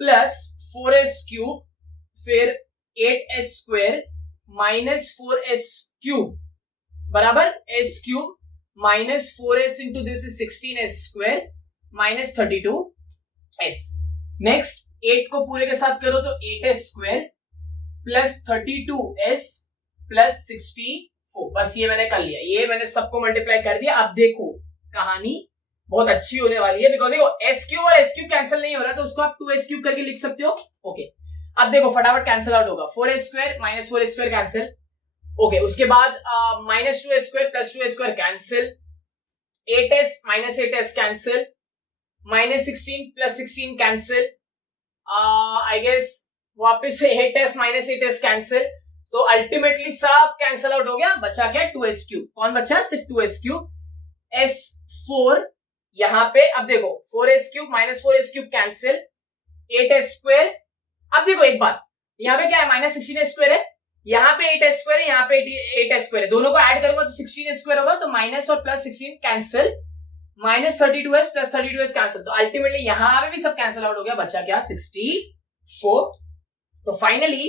प्लस 4s क्यूब फिर 8s square minus 4s cube बराबर s cube minus 4s into this is 16s square minus 32s। Next 8 को पूरे के साथ करो तो 8s square plus 32s plus 64, बस ये मैंने कर लिया, ये मैंने सबको मल्टीप्लाई कर दिया। अब देखो कहानी बहुत अच्छी होने वाली है, बिकॉज देखो s क्यूब और s क्यूब कैंसिल नहीं हो रहा, तो उसको आप 2s क्यूब करके लिख सकते हो। ओके, अब देखो फटाफट कैंसिल आउट होगा, 4s square minus 4s square cancel, okay, उसके बाद minus 2s square plus 2s square cancel, 8s minus 8s cancel, minus 16 plus 16 cancel, I guess वापस से 8s माइनस 8s कैंसिल, तो अल्टीमेटली सब कैंसिल आउट हो गया, बचा क्या 2s क्यूब, कौन बचा, सिर्फ 2s क्यूब, s4 यहाँ पे, अब देखो 4s cube minus 4s cube cancel, 8s square, अब देखो एक बात यहाँ पे क्या है, माइनस 16s स्क्वायर है, यहाँ पे 8s स्क्वायर है, यहाँ पे 8s स्क्वायर है, दोनों को ऐड करूंगा तो 16s स्क्वायर होगा, तो माइनस और plus 16 cancel, minus 32s plus 32s cancel, तो अल्टीमेटली यहाँ पे भी सब कैंसिल आउट हो गया, बचा क्या 64। तो फाइनली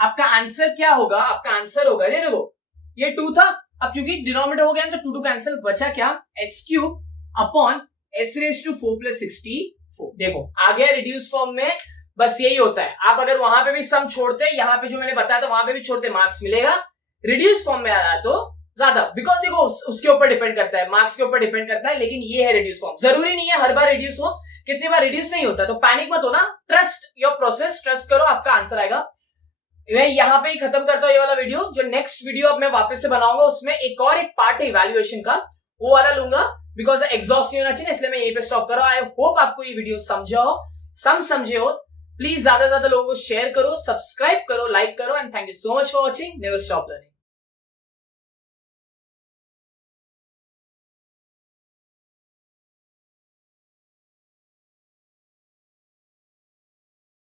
आपका आंसर क्या होगा, आपका आंसर होगा, देखो ये 2 था, अब क्योंकि डिनोमिनेटर हो गया तो 2 कैंसिल, बचा क्या s³ अपॉन s⁴ प्लस 64। देखो आ गया रिड्यूस फॉर्म में, बस यही होता है, आप अगर वहां पे भी सम छोड़ते, यहाँ पे जो मैंने बताया था वहां पे भी छोड़ते, मार्क्स मिलेगा। रिड्यूस फॉर्म में आ रहा तो ज्यादा, बिकॉज देखो उसके ऊपर डिपेंड करता है, मार्क्स के ऊपर डिपेंड करता है, लेकिन ये है रिड्यूस फॉर्म। जरूरी नहीं है हर बार रिड्यूस हो, कितनी बार रिड्यूस नहीं होता, तो पैनिक मत हो ना, ट्रस्ट योर प्रोसेस, ट्रस्ट करो, आपका आंसर आएगा। मैं यहाँ पे ही खत्म करता हूँ ये वाला वीडियो, जो नेक्स्ट वीडियो अब मैं वापस से बनाऊंगा उसमें एक पार्ट है इवैल्यूएशन का, वो वाला लूंगा, बिकॉज एग्जॉस्ट नहीं होना चाहिए, इसलिए मैं यहीं पे स्टॉप कर रहा हूं। आई होप आपको ये वीडियो समझे हो। प्लीज ज्यादा से ज्यादा लोगों को शेयर करो, सब्सक्राइब करो, लाइक करो, and thank you so much for watching. Never stop learning.